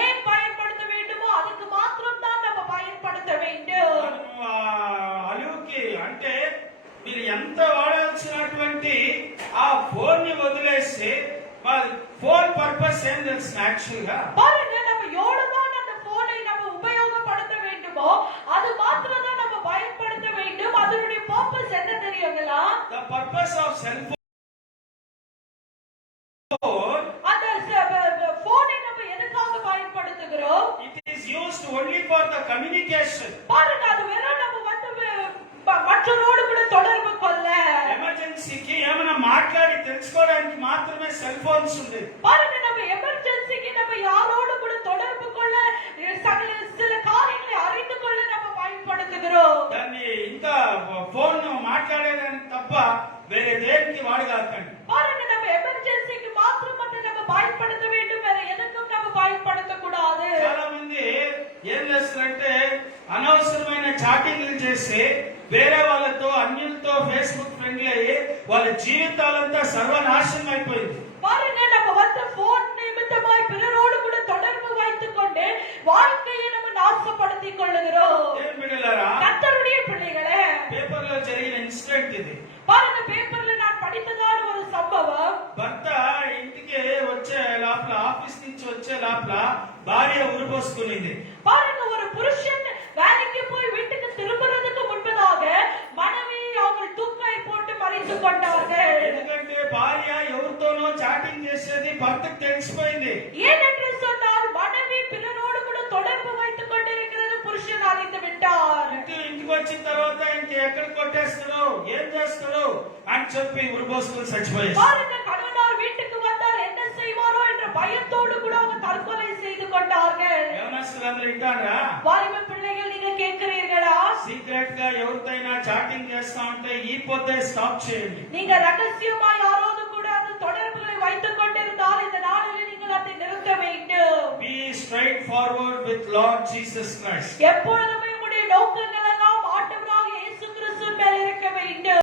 ஏன் பயன்படுத்த வேண்டுமோ அதுக்கு மாத்திரம் தான் நம்ம பயன்படுத்த வேண்டும். మనము అలువుకి అంటే మీరు ఎంత వాడాల్సినటువంటి ఆ ఫోన్ ని వదిలేసి ఫోన్ పర్పస్ ఏం తెలుసు యాక్చువల్ గా பாருங்க நம்ம எவ்வளவுதான் அந்த போனை நம்ம உபயோகப்படுத்த வேண்டுமோ அது மாத்திரம் தான் நம்ம பயன்படுத்த வேண்டும். அதனுடைய பர்பஸ் என்ன தெரியுங்களா? The purpose of cell phone அந்த போனை நம்ம எதுக்காக பயன்படுத்துகிறோம்? It is used only for the communication. பாருங்க அது வெறும் நம்ம வந்து மற்றவரோடு கூட தொடர்பு கொள்ள, ఎమర్జెన్సీకి ఏమైనా మాట్లాడి తెలుసుకోవడానికి మాత్రమే సెల్ ఫోన్స్ ఉండేది. பாருங்க நம்ம எமர்ஜென்சிக்கு நம்ம யாரோடு கூட தொடர்பு கொள்ள, சில காரியங்களை அறிந்து கொள்ள நம்ம பயன்படுத்துகிறோம். దాన్ని ఇంకా ఫోన్ మాట్లాడేదానికి తప్ప వేరే దేనికి వాడగాకండి. பாருங்க நம்ம எமர்ஜென்சிக்கு மாத்திரம் அதை நம்ம பயன்படுத்த வேண்டும், வேற எதுக்கும் நம்ம பயன்படுத்த கூடாது. చాలా మంది ఏం చేస్తారంటే అనవసరమైన చాటింగ్లు చేసి వేరే వాళ్ళతో అన్యులతో ఫేస్బుక్ ఫ్రెండ్లీ అయ్యి వాళ్ళ జీవితాలంతా సర్వనాశనం అయిపోయింది. பாருங்க நம்ம வந்து போன் நிமித்தமாய் பிறரோடு கூட தொடர்பு வைத்துக் கொண்டு வாழ்க்கையை நம்ம நாசப்படுத்திக் கொள்ளுகிறோம். ఏం బిడ్డలారా, கர்த்தருடைய பிள்ளைகளே, పేపర్ లో జరిగిన ఇన్సిడెంట్ ఇది. பாருங்க பேப்பர்ல நான் படித்ததான ஒரு சம்பவம். భర్త ఇంటికి వచ్చే లోపల ఆఫీస్ నుంచి వచ్చే లోపల భార్య ఉరిపోసుకునింది. பாருங்க ஒரு புருஷன் வேலைக்கு போய் வீட்டுக்கு திரும்புறதுக்கு முன்பதாக மனைவி அவங்க தூக்கை போட்டு மறித்து கொண்டார்கள். ఎందుకంటే భార్య ఎవరితోనో చాటింగ్ చేసేది భర్తకు తెలిసిపోయింది. ஏனென்று சொன்னால் மனைவி பிறரோடு கூட தொடர்பு வைத்துக் கொண்டிருக்கிறது புருஷன் அறிந்து விட்டார். ఇంటికి వచ్చిన తర్వాత ఇంక ఎక్కడ కొట్టేస్తాడో ఏం చేస్తాడో అని చెప్పి ఉరిపోసుకుని చచ్చిపోయేది. பாருங்க கணவனார் வீட்டுக்கு வந்தால் என்ன செய்வாரோ என்ற பயத்தோடு கூட அவங்க தற்கொலை செய்து கொண்டார்கள். యవనస్తులందరూ ఇంటారా? வாலிப பிள்ளைகள் நீங்க கேட்கிறீர்களா? సీక్రెట్ గా ఎవరితోనైనా చాటింగ్ చేస్తా ఉంటే ఈ పొద్దే స్టాప్ చేయండి. நீங்க ரகசியமா யாரோடு கூட அந்த தொடர்புகளை வைத்துக் கொண்டிருந்தால் இந்த நாளில் நீங்கள் அதை நிறுத்த வேண்டும். Be straight forward with Lord Jesus Christ. எப்பொழுதுமே உங்களுடைய நோக்கங்கள் எல்லாம் ஆண்டவராக இயேசு கிறிஸ்து மேல் இருக்க வேண்டும்.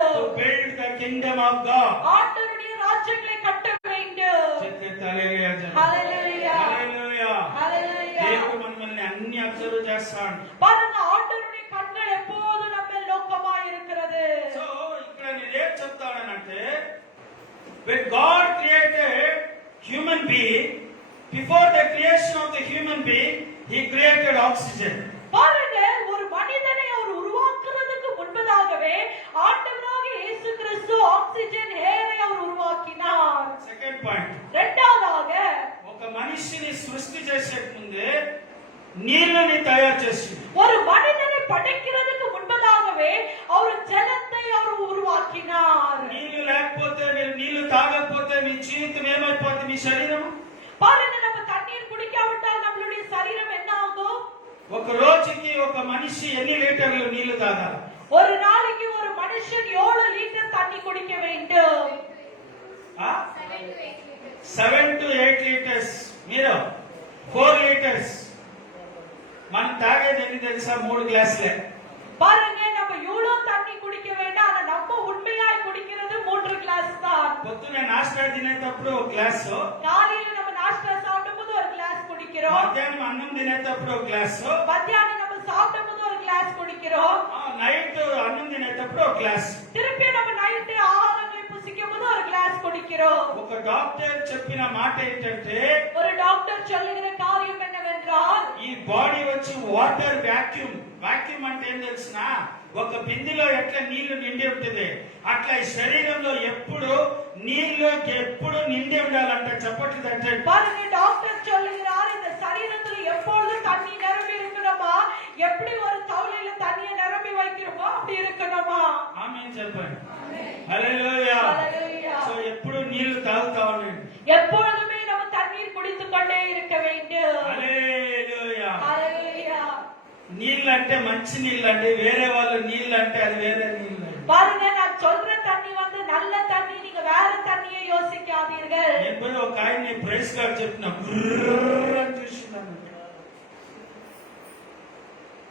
To build the kingdom of God. ஆண்டவருடைய ராஜ்யங்களை கட்ட வேண்டும். హల్లెలూయా. ஹalleluya, హల్లెలూయా. ஹalleluya. దేవుడు మనల్ని అన్ని అబ్జర్వ్ చేస్తాడు. பாருங்க ஆண்டவருடைய கண்கள் எப்போதும் நம்ம நோக்கமாய் இருக்கிறது. సో ఇక్కడ నేను ఏం చెప్తానంటే when God created human being, before the creation of the human being, he created oxygen. பாருங்க ஒரு மனிதனை அவர் உருவாக்குறதுக்கு முன்பதாகவே ஆண்டவராக இயேசு கிறிஸ்து ஆக்ஸிஜன் ஏரை அவர் உருவாக்கினார். సెకండ్ పాయింట్, இரண்டாவதாக ఒక మనిషిని సృష్టి చేసే ముందే నీళ్ళని తయారు చేసింది. ஒரு மனிதனை படைக்கிறதுக்கு முன்பதாகவே அவர் ஜலத்தை அவர் உருவாக்கினார். నీళ్లు లేకపోతే మీరు నీళ్లు తాగకపోతే మీ జీవితం ఏమైపోతుంది? మీ శరీరం பாருங்க, நம்ம தண்ணீர் குடிக்காவிட்டால் நம்மளுடைய சரீரம் என்ன ஆகும்? ఒక రోజుకి ఒక మనిషి ఎన్ని లీటర్లు నీళ్లు తాగాలి? ஒரு நாளைக்கு ஒரு மனுஷன் 7 லிட்டர் தண்ணி குடிக்க வேண்டும். 7 to 8 లీటర్స్. మీరు 4 లీటర్స్. మనం తాగేది ఎన్ని తెలుసా? 3 గ్లాసులే. பாருங்க, நம்ம இவ்வளவு தண்ணி குடிக்க வேண்டாம், ஆனா நம்ம உண்மையாய் குடிக்கிறது 3 கிளாஸ் தான். పొద్దునే నాస్టా తినేటప్పుడు ఒక గ్లాసు, காலையில நம்ம நாஸ்டா சாப்பிடும்போது ஒரு கிளாஸ் குடிக்கிறோம். మధ్యాహ్నం అన్నం తినేటప్పుడు ఒక గ్లాసు, மத்தியானம் நம்ம சாப்பிடும்போது ஒரு கிளாஸ் குடிக்கிறோம். నైట్ అన్నం తినేటప్పుడు ఒక గ్లాస్. திருப்பி நம்ம நைட்டு ஆகாரங்களை புசிக்கும் போது ஒரு கிளாஸ் குடிக்கிறோம். ఒక డాక్టర్ చెప్పిన మాట ఏంటంటే, ஒரு டாக்டர் சொல்லுகிற காரியம் என்னவென்றால், ఈ బాడీ వచ్చి వాటర్ వాక్యూమ్. వాక్యూమ్ అంటే ఏం తెలిసిన, ఒక బిందెలో ఎట్లా నీళ్లు నిండి ఉంటుంది, అట్లా ఈ శరీరంలో ఎప్పుడు నీళ్లు ఎప్పుడు నిండి ఉండాలంట. చెప్పట్లేదు అంటే பாருங்க, டாக்டர் சொல்லுகிறார், இந்த சரீரத்துல எப்பொழுதும் தண்ணி நிரம்பி இருக்கணுமா, எப்படி ஒரு தவளையில தண்ணியை நிரம்பி வைக்கிறோமோ அப்படி இருக்கணுமா. ఆమేన్ చెప్పండి. హల్లెలూయా. ஹல்லேலூயா. సో ఎప్పుడు నీళ్లు తాగుతా ఉండండి. எப்பொழுதுமே நம்ம தண்ணீர் குடித்துக் கொண்டே இருக்க வேண்டும். హల్లెలూయా. ஹல்லேலூயா. నీళ్ళు అంటే మంచి నీళ్ళు అండి, వేరే వాళ్ళు నీళ్ళు అంటే అది వేరే నీళ్ళు. பாருங்க, நான் சொல்ற தண்ணி வந்து நல்ல தண்ணி, நீங்க வேற தண்ணியை யோசிக்காதீர்கள். నేను పోయి ఒక ఆయన్ని ప్రైస్ కార్డ్ చెప్పిన అని చూస్తున్నాను.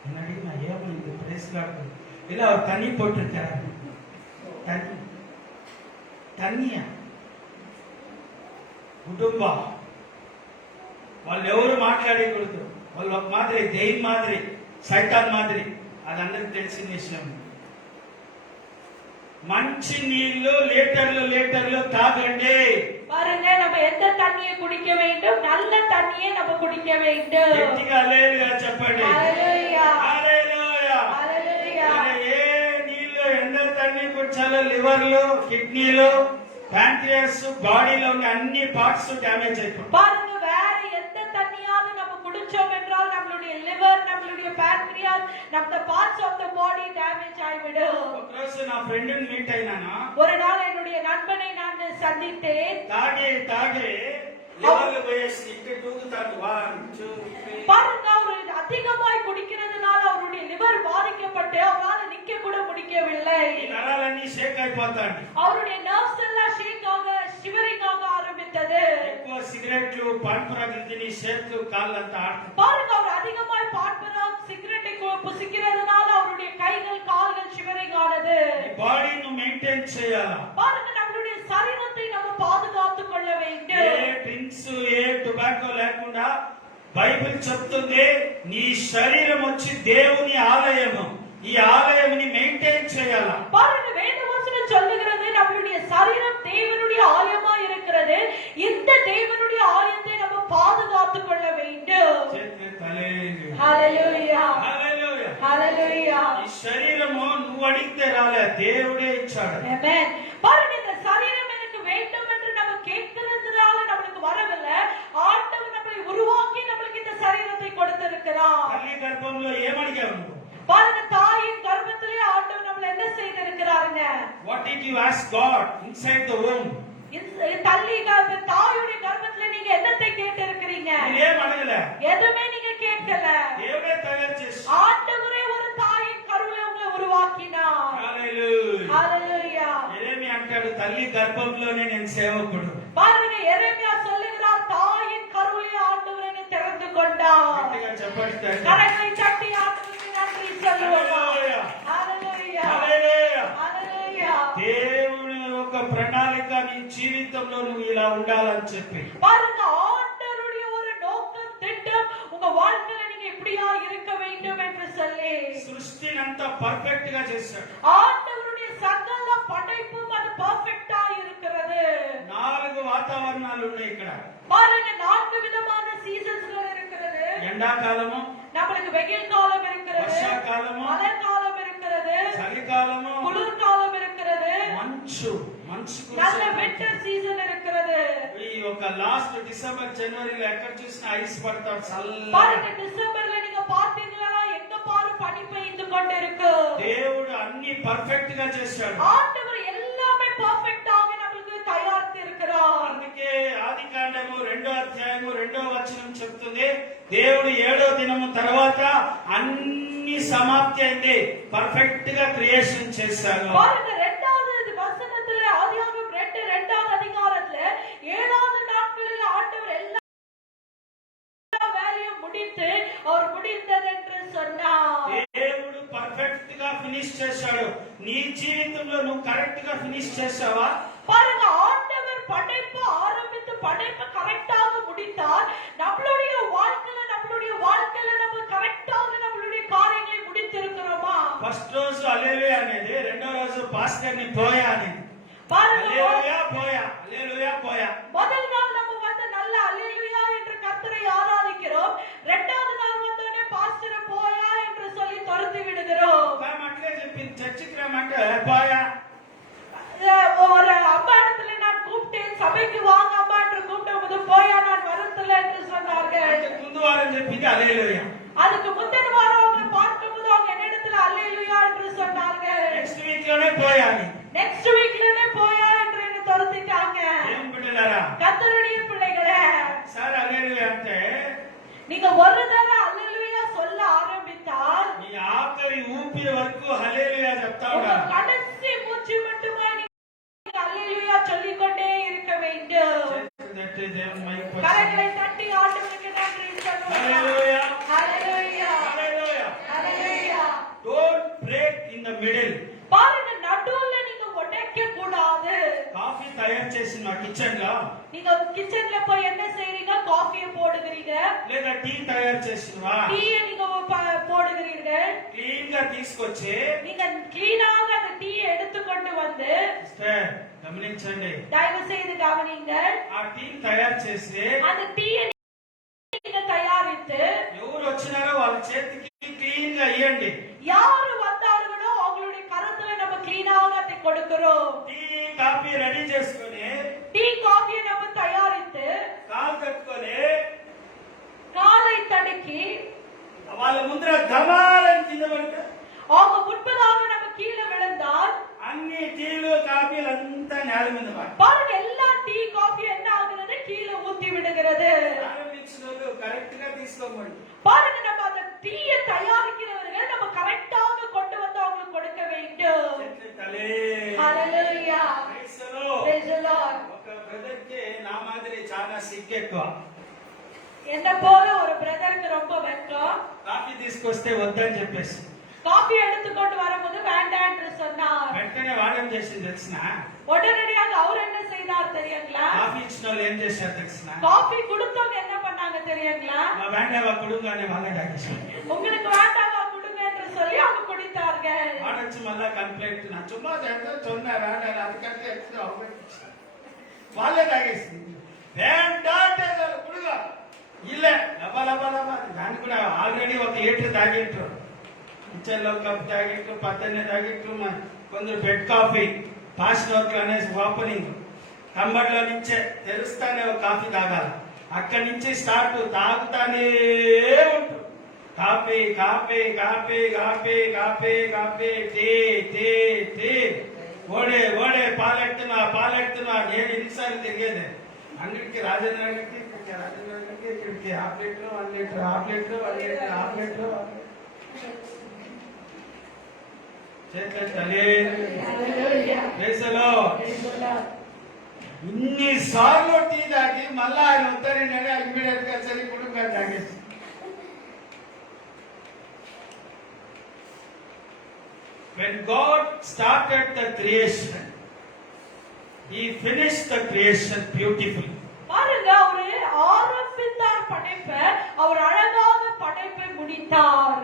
నేను అడిగిన ఏమైంది ప్రైస్ కార్డు? ఇలా ஒரு தண்ணி போட்டிருக்காரு. தண்ணியா కుటుంబ వాళ్ళు ఎవరు మాట్లాడకూడదు. వాళ్ళు ఒక మాదిరి దెయ్యం మాదిరి, సైతాన్ మాదిరి. అది అందరికి తెలిసిన విషయం. మంచి నీళ్లు లీటర్లు లీటర్లు తాగండి. பாருங்க, நம்ம எந்த தண்ணியை குடிக்க வேண்டும்? நல்ல தண்ணியை நம்ம குடிக்க வேண்டும். గట్టిగా హల్లెలూయా చెప్పండి. ஹல்லேலூயா. హల్లెలూయా. ஹல்லேலூயா. ఏ నీళ్లు ఎంత తண்ணి కుడిచాలో లివర్లు, కిడ్నీలు, ప్యాంక్రియాస్, బాడీలో ఉన్న అన్ని పార్ట్స్ డ్యామేజ్ అయిపోతాయి. பாருங்க, வேற எந்த தண்ணியாவது நம்ம குடிச்சோம் என்றால் நம்மளுடைய லிவர், நம்மளுடைய pancreas, நம்ம parts of the body damage ஆகிவிடும். ఒకరోజు నా ఫ్రెండ్ మీట్ అయినాను. ஒரு நாள் என்னுடைய நண்பனை நான் சந்தித்தேன். తాగి లివర్లు పోయేసి ఇక్కడ తూగుతాడు. 1 2 3. பாருங்க, அவர் அதிகமாய் குடிக்கிறதுனால அவருடைய லிவர் பாதிக்கப்பட்டு அவரால் நிக்க கூட முடியவில்லை. ఈ నరాలన్నీ షేక్ అయిపోతాడు. அவருடைய நர்வ்ஸ் எல்லாம் ஷேக் ஆக, ஷிவரிங் ஆக ஆரம்பித்தது. ఎక్కువ సిగరెట్లు, పాన్పరాగులు తిని చేతులు కాళ్ళంతా ఆడుతుంది. பாருங்க, அவர் அதிகமாய் பான்பராக், சிகரெட்டை புசிக்கிறதுனால அவருடைய கைகள் கால்கள் ஷிவரிங் ஆனது. బాడీని మెయింటైన్ చేయాలా? பாருங்க, நம்மளுடைய சரீரத்தை நம்ம பாதுகாத்துக் கொள்ள ఏ வேண்டும். డ్రింక్స్, ఏ టొబాకో లేకుండా బైబిల్ చెప్తుంది, నీ శరీరం వచ్చి దేవుని ఆలయము. ఈ ఆలయంని మెయింటైన్ చేయాలా? பாருங்க, வேதவசனம் சொல்லுகிறது, நம்மளுடைய சரீரம் தேவனுடைய ஆலயமா இருக்கிறது. இந்த தேவனுடைய ஆலயத்தை நம்ம பாதுகாத்துக் கொள்ள வேண்டும். ஹல்லேலூயா. హల్లెలూయా. ஹல்லேலூயா. ఈ శరీరము నువ్వు అడిగితే రాలే, దేవుడే ఇచ్చాడు. ஆமென். பாருங்க, இந்த சரீரம் எனக்கு வேண்டும் என்று நம்ம கேட்கிறதுனால நம்மளுக்கு வரவில்லை. ஆண்டவர் நம்மளை உருவாக்கி நம்மளுக்கு இந்த சரீரத்தை கொடுத்திருக்கிறார். తల్లి గర్భంలో ఏమడిగావు నువ్వు? பாருங்க, தாயின் கர்ப்பத்திலே ஆண்டவர் நம்மளை என்ன செய்திருக்கிறாருங்க? What did you ask God inside the womb? தாயுடைய கர்ப்பத்துல நீங்க என்னத்தை கேட்டு இருக்கிறீங்க? ఏం అడగల, எதுவுமே நீங்க கேட்கல. దేవుడే తయారు చేసి. ஆண்டவரே ஒரு தாயின் கருவிலே உங்களை உருவாக்கினார். హల్లెలూయా. ஹல்லேலூயா. ఎరేమియా అంటాడు, తల్లి గర్భంలోనే నేను సేవకుడు. பாருங்க, எரேமியா சொல்லுகிறார், தாயின் கருவிலே ஆண்டவர் என்னை தெரிந்து கொண்டார். గట్టిగా చెప్పండి తండ్రి. கரங்களை தட்டி ஆண்டவருக்கு நன்றி சொல்லுவோம். హల్లెలూయా. ஹல்லேலூயா. హల్లెలూయా. ஹல்லேலூயா. దేవుని ఒక ప్రణాళిక నీ జీవితంలో నువ్వు ఇలా ఉండాలని చెప్పి. பாருங்க, ஆண்டவருடைய ஒரு நோக்கம், திட்டம் உங்க வாழ்க்கையில நீங்க இப்படியா இருக்க வேண்டும் என்று சொல்லி సృష్టిని అంతా పర్ఫెక్ట్ గా చేశాడు. ஆண்டவருடைய சகல படைப்பும் அது பர்ஃபெக்ட்டா இருக்கிறது. 4 వాతావరణాలు ఉన్నాయి ఇక్కడ. பாருங்க, 4 விதமான சீசன்ஸ்கள் இருக்கிறது. ఎండాకాలము, நமக்கு வெயில் காலம் இருக்கிறது, వర్షాకాలము, மழை காலம் இருக்கிறது, చలికాలము, குளிர்காலம் இருக்கிறது, మంచు நல்ல வின்டர் சீசன் இருக்கிறது. ఈ ఒక లాస్ట్ డిసెంబర్ జనవరిలో ఎక్కడ చూసినా ఐస్ పడతాడు చల్లగా. பாருங்க, டிசம்பர்ல நீங்க பார்த்தீங்களா, எங்க பாரு பனி பெய்து கொண்டிருக்கு. దేవుడు అన్ని అన్ని పర్ఫెక్ట్ గా చేశాడు. ஆண்டவர் எல்லாமே பெர்ஃபெக்ட்டாக நமக்கு தயாரித்து இருக்கிறார். అందుకే ఆదికాండము 2వ అధ్యాయము 2వ వచనం చెప్తుంది, దేవుడు 7వ దినము తర్వాత అన్ని సమాప్తి అయింది, పర్ఫెక్ట్ గా క్రియేషన్ చేశారు. பாருங்க 2வது வசனத்துல ஆதியாகமம் 2வது அதிகாரத்துல 7வது நாட்களில் ஆண்டவர் எல்லா வேலையும் முடித்து அவர் முடிந்தது என்று சொன்னார். దేవుడు పర్ఫెక్ట్ గా ఫినిష్ చేశాడు. నీ జీవితంలో నువ్వు కరెక్ట్ గా ఫినిష్ చేసావా? பாருங்க ஆண்டவர் படைப்பு ஆரம்பித்து படைப்பு கரெக்டாக முடித்தார். நம்மளுடைய வாழ்க்கையில நம்ம கரெக்டாக நம்மளுடைய காரியங்களை முடித்திருக்கிறோமா? ఫస్ట్ రోజు హల్లెలూయా అనేది, రెండో రోజు పాస్టర్ ని పోయా అనేది. பாருங்க హల్లెలూయా పోయా, హల్లెలూయా పోయా. முதல் நாள் நம்ம வந்து நல்ல அல்லேலூயா என்று கர்த்தரை ஆராதிக்கிறோம். இரண்டாவது நாள் வந்தோடனே பாஸ்டர் போயா என்று சொல்லி துரத்தி விடுகிறோம். ఆమె అట్లే చెప్పింది, చర్చికి రమ్మంటే పోయా. ஒரு அம்மா இடத்துல நான் கூப்பிட்டேன், சபைக்கு வாங்க அம்மா என்று கூப்பிட்டபோது போயா நான் வரத்தில்லை என்று சொன்னார்கள். అంటే ముందు వారం చెప్పింది హల్లెలూయా. அதுக்கு முந்தின வாரம் அவங்க பார்க்கும்போது அவங்க என்னிடத்துல அல்லேலூயா என்று சொன்னார்கள். నెక్స్ట్ వీక్ లోనే పోయా అని. நெக்ஸ்ட் வீக்லயே போயா என்று என்ன துரத்திட்டாங்க. ఏం బిడ్డలారా, கர்த்தருடைய பிள்ளைகளே, సార్ హల్లెలూయా అంటే நீங்க ஒரு தடவை அல்லேலூயா சொல்ல ஆரம்பித்தால் నీ ఆఖరి ఊపిరి వరకు హల్లెలూయా చెప్తా உங்க ఉండాలి. கடைசி மூச்சு மட்டுமா நீங்க அல்லேலூயா சொல்லிக்கொண்டே இருக்க வேண்டும். చేతులు తట్టి దేవుని మైక్ పట్టుకొని. கரங்களை தட்டி ஆண்டவருக்கு நன்றி சொல்லுங்க. హల్లెలూయా, ஹalleluya, హల్లెలూయా. ஹalleluya. Don't break in the middle. பாருங்க நடுவுல நீங்க உடைக்க கூடாது. కాఫీ తయారు చేసిన మా కిచెన్ లో, நீங்க கிச்சன்ல போய் என்ன செய்றீங்க? காஃபியை போடுகிறீங்க, లేదా టీ తయారు చేసినవా, டீயை நீங்க போடுகிறீர்கள். క్లీన్ గా తీసుకొచ్చి, நீங்க கிளீனாக அந்த டீயை எடுத்துக்கொண்டு வந்து సిస్టర్ గమనించండి, தயவு செய்து கவனிங்கள். ఆ టీ తయారు చేసి அந்த டீயை நீங்க தயாரித்து ఎవరు వచ్చినారో వాళ్ళ చేతికి క్లీన్ గా ఇయ్యండి. யாரு வந்தார்களோ அவங்களுடைய கரத்துல நம்ம கிளீனாக அதை கொடுக்கிறோம். టీ కాఫీ రెడీ చేసుకొని, டீ காஃபியை நம்ம தயாரித்து కాలు కట్టుకొని, காலை தடுக்கி వాళ్ళ ముందర ధమాలని కింద పడితే அவங்க முன்பதாக நம்ம கீழே விழுந்தால் అన్ని టీలు కాఫీలు అంతా నేల మీద పడి, பாருங்க எல்லா டீ காஃபி என்ன ஆகுறது? கீழே ஊத்தி விடுகிறது. ప్రారంభించిన వాళ్ళు కరెక్ట్ గా తీసుకోమండి. பாருங்க நம்ம அந்த டீயை தயாரிக்கிறவர்கள் நம்ம கரெக்டாக கொண்டு வந்து அவங்களுக்கு கொடுக்க வேண்டும். ஹalleluya, praise the Lord. ఒక బ్రదర్ కి నా మాదిరి చాలా సిగ్గు ఎక్కువ. என்ன போல ஒரு பிரதருக்கு ரொம்ப வெட்கம். కాఫీ తీసుకొస్తే వద్దని చెప్పేసి காஃபி எடுத்துக்கொண்டு வரும்போது வேண்டாம் என்று சொன்னார். వెంటనే వాడేం చేసింది తెలిసిన, உடனடியாக அவர் என்ன செய்தார் தெரியுங்களா? కాఫీ ఇచ్చిన వాళ్ళు ఏం చేశారు తెలిసిన, காஃபி கொடுத்தவங்க என்ன பண்ணாங்க தெரியுங்களா? మా వేండవా కుడుగానే వాళ్ళే తాగేశారు. உங்களுக்கு வேண்டாமா கொடுங்க என்று சொல்லி அவங்க குடித்தார்கள். వాడొచ్చి మళ్ళా కంప్లైంట్, నా చుమ్మా சொன்ன வேண்டாம் அதுக்கంటే ఎక్కువ అవపెట్టించారు. వాళ్ళే తాగేసింది. వేండాంటే కుడుగా இல்ல లబా లబా లబా, దాన్ని కూడా ఆల్రెడీ 1 లీటర్ తాగింటారు. కిచెన్ లో కప్ తాగింటారు, పద్దెనే తాగింటారు. కొందరు బెడ్ కాఫీ, పాస్ట్ వర్క్ అనేసి ఓపెనింగ్ కంబర్డ్ లో నుంచే తెరుస్తానే ఒక కాఫీ తాగాలి. అక్కడి నుంచి స్టార్ట్ తాగుతానే ఉంటారు. Coffee coffee coffee coffee coffee coffee, tea tea tea, ఓడే ఓడే, పాలెడుతున్నా. నేను ఎన్నిసార్లు తిరిగేది అన్నిటికీ, రాజేంద్ర గారికి, ఇక్కడికి half litre 1 litre, half litre 1 litre, half litre ఇన్నిసార్లు టీ తాగి మళ్ళా ఆయన వద్దనే ఇమ్మీడియట్ గా సరి కుటుంబం తాగేసి. When God started the creation, He finished the creation beautifully. பாருங்க அவரு ஆரம்பித்தார் படைப்பை, அவர் அழகாக படைப்பை முடித்தார்.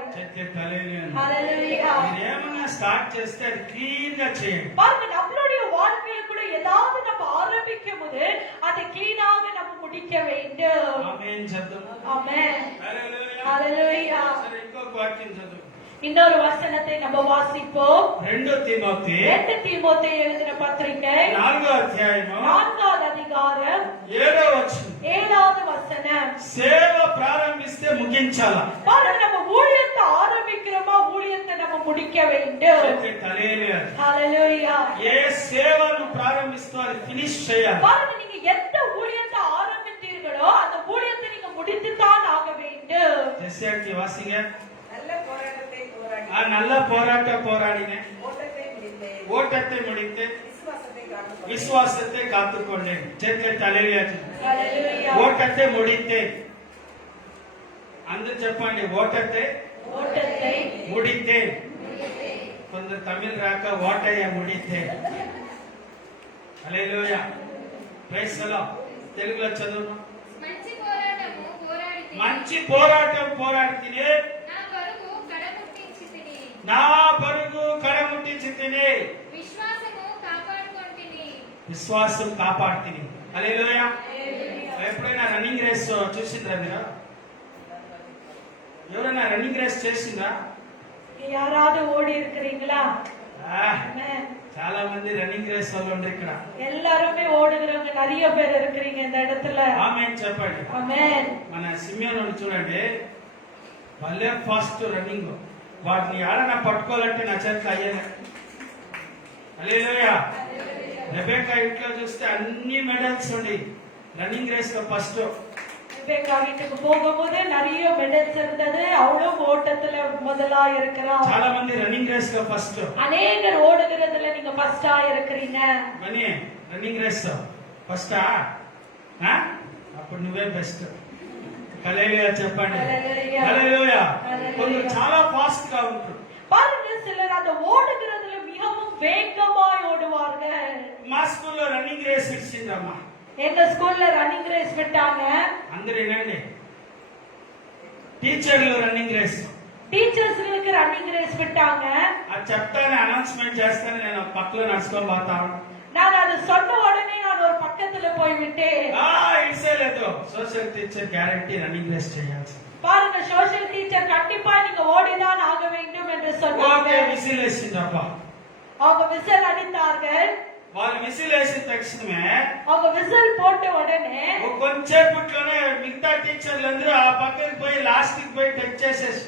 ஹalleluya. ఏమన్నా స్టార్ట్ చేస్తే అది క్లీన్ గా చేయండి. பாருங்க நம்மளுடைய வாழ்க்கையில கூட ஏதாவது நம்ம ஆரம்பிக்கும் போது அதை கிளீனாக நம்ம முடிக்க வேண்டும். ఆమేన్ చెప్దాం. ஆமென். హల్లెలూయా. ஹalleluya. సరే ఇంకొక వాక్యం చదువు. இன்னொரு வசனத்தை நம்ம வாசிப்போம். 2 தீமோத்தி 2 தீமோத்தேயு எழுதின பத்திரிகை 4వ అధ్యాయము 4வது அதிகாரம் 7వ వచనం. 7வது வசனம். సేవ ప్రారంభిస్తే ముగించాలా? பாருங்க, நம்ம ஊழியத்தை ஆரம்பிக்கிறோமா, ஊழியத்தை நம்ம முடிக்க வேண்டும். హల్లెలూయా. ஹalleluya. ఏ సేవను ప్రారంభిస్తో అది ఫినిష్ చేయాలి. பாருங்க, நீங்க எந்த ஊழியத்தை ஆரம்பித்தீர்களோ அந்த ஊழியத்தை நீங்க முடித்துதான் ஆக வேண்டும். ஜெசியாக்கி வாசிங்க. நல்ல போராட்டத்தை போராடி நல்ல போராடினேன், ஓட்டத்தை முடித்தேன், ஓட்டத்தை முடித்தேன், விசுவாசத்தை காத்துக்கொண்டேன். விசுவாசத்தை காத்துக்கொண்டேன். చేతులెత్తి హల్లెలూయా. ஹalleluya. ఓటத்தை முடித்தேன். అందరూ చెప్పండి, ఓటத்தை ஓட்டத்தை முடித்தேன். కొందరు తమిళ రాక ఓటయ్య முடித்தேன். హల్లెలూయా. Praise the Lord. తెలుగులో చదువు. మంచి పోరాటము పోరాడితిని. మంచి పోరాటం పోరాడితిని, నా పరుగు కడముట్టించితిని. నా పరుగు కడముట్టించితిని, విశ్వాసము కాపాడుకొంటిని. విశ్వాసం కాపాడుతిని. హల్లెలూయా. ఎప్పుడైనా రన్నింగ్ రేస్ చూసిండ్రా మీరు? ఎవరైనా రన్నింగ్ రేస్ చేసిండ్రా? யாராவது ஓடி இருக்கிறீங்களா? ஆமென். చాలా మంది రన్నింగ్ రేస్ వాళ్ళు ఉన్నారు ఇక్కడ. எல்லாருமே ஓடுகிறவங்க நிறைய பேர் இருக்கிறீங்க இந்த இடத்துல. ఆమేన్ చెప్పండి. ஆமென். మన సిమియోను చూడండి, భలే ఫాస్ట్ రన్నింగ్. వాటిని ఆడన పట్టుకోవాలంటే నా చేతిలో అయ్యేది. హల్లెలూయా. రెబెకా ఇంట్లో చూస్తే అన్ని మెడల్స్ ఉన్నాయి రన్నింగ్ రేస్ లో ఫస్ట్. ரெபெக்கா வீட்டுக்கு போகும்போது நிறைய மெடல்ஸ் இருந்தது. அவளும் ஓட்டத்துல முதலா இருக்கிறா. చాలా మంది రన్నింగ్ రేస్ లో ఫస్ట్. அநேகர் ஓடுகிறதுல நீங்க ஃபர்ஸ்டா இருக்கிறீங்க. మనీ రన్నింగ్ రేస్ ఫస్టా? అప్పుడు నువ్వే బెస్ట్. హల్లెలూయా చెప్పండి. హల్లెలూయా. హల్లెలూయా. హల్లెలూయా. కొందరు చాలా ఫాస్ట్ గా ఉంటారు. பாருங்க, சிலர் அந்த ஓடுகிறதுல மிகவும் வேகமாய் ஓடுவார்கள். మా స్కూల్లో రన్నింగ్ రేస్ ఇచ్చిందమ్మా. எங்க ஸ்கூல்ல ரன்னிங் ரேஸ் விட்டாங்க. అందరూ వినండి, టీచర్లు రన్నింగ్ రేస్. టీచర్స్களுக்கு రన్నింగ్ ரேஸ் விட்டாங்க. అది చెప్తానే అనౌన్స్మెంట్ చేస్తాను, నేను పక్కలో నడుచుకొని పోతాను. நான் அது சொன்ன உடனே நான் ஒரு பக்கத்துல போய் விட்டேன். ఇట్సే లేదు, social teacher guarantee running race చేయాల్సి. பாருங்க, சோஷியல் டீச்சர் கண்டிப்பா நீங்க ஓடிதான் ஆக வேண்டும் என்று சொன்னாங்க. ఓకే, విసిల్ వేసిందప్పా. அவங்க விசில் அடித்தார்கள். వాళ్ళు విసిల్ వేసిన తక్షణమే அவங்க விசில் போட்ட உடனே కొంచెంసేపట్లోనే మిగతా టీచర్లు అందరూ ఆ పక్కకి పోయి లాస్ట్ కి పోయి టచ్ చేసేసి,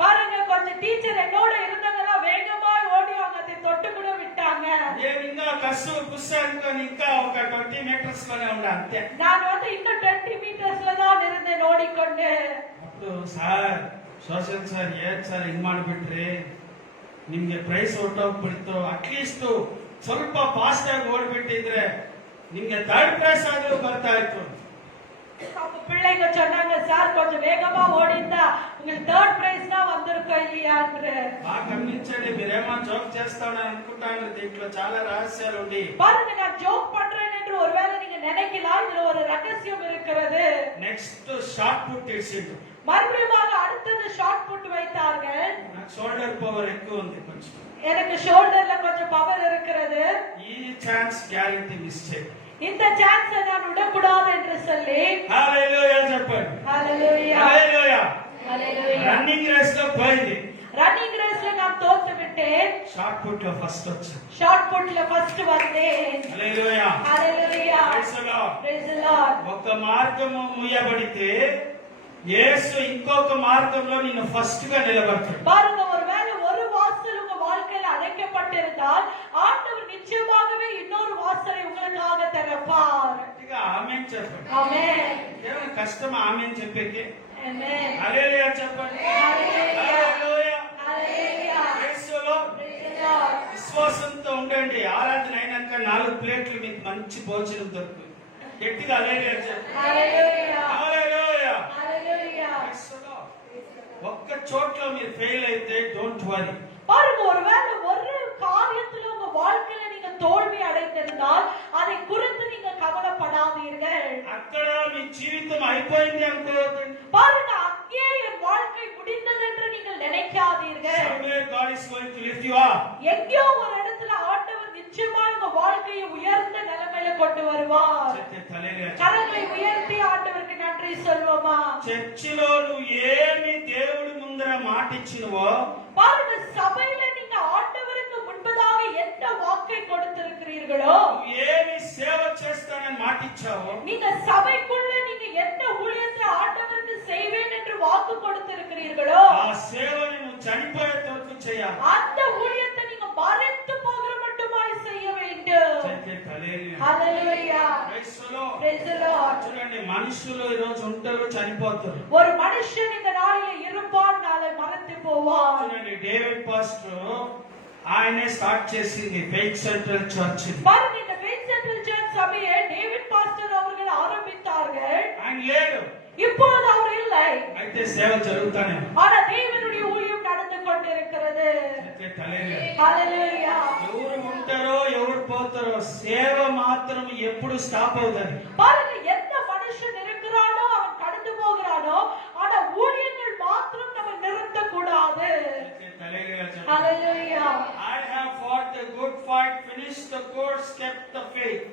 பாருங்க, கொஞ்சம் டீச்சர் என்னோட இருந்தவங்க வேகமா ஓடி அவங்க அதை தொட்டு கூட விட்டாங்க. నేను ఇంకా కస్సు పుస్సు అనుకొని ఇంకా ఒక 20 మీటర్స్ లోనే ఉన్నా అంతే. நான் வந்து இன்னும் 20 மீட்டர்ஸ்ல தான் இருந்தேன் ஓடிக்கொண்டு. ಅప్పుడు ಸಾರ್ ಸೋಷಲ್ ಸರ್ ಏನ್ ಸರ್ ಹಿಂಗ್ ಮಾಡ್ಬಿಟ್ರಿ, ನಿಮ್ಗೆ ಪ್ರೈಸ್ ಹೊರಟೋಗ್ಬಿಡ್ತು, ಅಟ್ಲೀಸ್ಟ್ ಸ್ವಲ್ಪ ಫಾಸ್ಟ್ ಆಗಿ ಓಡ್ಬಿಟ್ಟಿದ್ರೆ ನಿಮ್ಗೆ 3rd ಪ್ರೈಸ್ ಆದ್ರೂ ಬರ್ತಾ ಇತ್ತು. அவங்க பிள்ளைங்க சொன்னாங்க, சார் கொஞ்சம் வேகமா ஓடிந்தா உங்களுக்கு 3rd பிரைஸ் தான் வந்திருக்கும் இல்லையான்னு. బాగా గమనించండి, మీరేమో జోక్ చేస్తామని అనుకుంటాను, దీంట్లో చాలా రహస్యాలు ఉండి. பாருங்க, நான் ஜோக் பண்றேன் என்று ஒருவேளை நீங்க நினைக்கலாம், இதுல ஒரு ரகசியம் இருக்கிறது. నెక్స్ట్ షార్ట్ పుట్ ఇచ్చిండు. மறுபடியும் அடுத்தது ஷார்ட் புட் வைத்தார்கள். నాకు షోల్డర్ పవర్ ఎక్కువ ఉంది కొంచెం. எனக்கு ஷோல்டர்ல கொஞ்சம் பவர் இருக்கிறது. ఈ ఛాన్స్ గ్యారెంటీ మిస్ చేయండి. இந்த சான்ஸ் நான் விடக்கூடாது என்று சொல்லி హల్లెలూయా చెప్పండి. ஹalleluya. హల్లెలూయా. ஹalleluya. రన్నింగ్ రేస్ లో పోయింది, ரன்னிங் ரேஸ்ல நான் தோத்து விட்டேன். షార్ట్ పుట్ లో ఫస్ట్ వచ్చాను. ஷார்ட் புட்ல ஃபர்ஸ்ட் வந்தேன். హల్లెలూయా. ஹalleluya. Praise the Lord. Praise the Lord. ఒక మార్గము మూయబడితే యేసు ఇంకొక మార్గంలో నిన్ను ఫస్ట్ గా నిలబడతాడు. பாருங்க, ஒருவேளை ஒரு வாசல் உங்க வாழ்க்கையில அடைக்கப்பட்டிருந்தால் ஆண்டவர் நிச்சயமாகவே இன்னொரு வாசலை உங்களுக்காக திறப்பார். గట్టిగా ఆమేన్ చెప్పండి. ஆமென். ఏమైనా కష్టమా ఆమేన్ చెప్పేకి? ஆமென். హల్లెలూయా చెప్పండి. హల్లెలూయా. హల్లెలూయా. హల్లెలూయా. Praise the Lord. Praise the Lord. విశ్వాసంతో ఉండండి. ఆరాధన అయినాక 4 ప్లేట్లు మీకు మంచి భోజనం దొరుకుతుంది. గట్టిగా హల్లెలూయా చెప్పండి. హల్లెలూయా. హల్లెలూయా. హల్లెలూయా. Praise the Lord. ఒక్క చోట్ల మీరు ఫెయిల్ అయితే డోంట్ వరీ. பாருங்க, ஒருவேளை ஒரு காரியத்துல உங்க வாழ்க்கையில நீங்க தோல்வி அடைந்திருந்தால் அதை குறித்து நீங்க கவலைப்படாதீர்கள். అక్కడ మీ జీవితం అయిపోయింది అనుకోవద్దండి. பாருங்க, அங்கே என் வாழ்க்கை முடிந்தது என்று நீங்கள் நினைக்காதீர்கள். Somewhere God is going to lift you up. எங்கேயோ ஒரு இடத்துல ஆண்டவர் நிச்சயமா உங்க வாழ்க்கையை உயர்ந்த நிலைமையில கொண்டு வருவார். கரங்களை உயர்த்தி ஆண்டவருக்கு நன்றி சொல்வோமா? చర్చిలో నువ్వు ఏమి దేవుడి ముందర మాట ఇచ్చినవో பாருங்க, இருக்கிறீர்களோ, నువ్వు ఏమి సేవ చేస్తానని మాట ఇచ్చావో நீங்க சபைக்குள்ள நீங்க என்ன ஊழியத்தை ஆண்டவருக்கு செய்வேன் என்று வாக்கு கொடுத்திருக்கிறீர்களோ, ఆ సేవని నువ్వు చనిపోయేంత వరకు చేయాలి. அந்த ஊழியத்தை நீங்க மறைத்து போகிற மட்டுமாய் செய்ய வேண்டும். చేతి హల్లెలూయా. ஹalleluya. Praise the Lord. Praise the Lord. చూడండి, మనుషులు ఈ రోజు ఉంటారు, చనిపోతారు. ஒரு மனுஷன் இந்த நாளிலே இருப்பான், நாளை மறைத்து போவான். చూడండి, డేవిడ్ పాస్టర్ ఆయనే స్టార్ట్ చేసింది ఫెయిత్ సెంట్రల్ చర్చ్. பாருங்க, இந்த ஃபெய்த் சென்ட்ரல் சர்ச் சபையை டேவிட் பாஸ்டர் அவர்கள் ஆரம்பித்தார்கள். ఆయన లేడు, இப்பொழுது அவர் இல்லை, అయితే సేవ జరుగుతానే. ஆனா தேவனுடைய ஊழியம் நடந்து கொண்டிருக்கிறது. చేతి హల్లెలూయా. ஹalleluya. ఎవరు ఉంటారో ఎవరు పోతారో, సేవ మాత్రం ఎప్పుడు స్టాప్ అవుతుంది. பாருங்க, எந்த மனுஷன் இருக்கிறானோ அவன் கடந்து போகிறானோ, ஆனா ஊழியங்கள் மாத்திரம் நம்ம நிறுத்த கூடாது. ஹalleluya. I have fought the good fight, finished the course, kept the faith.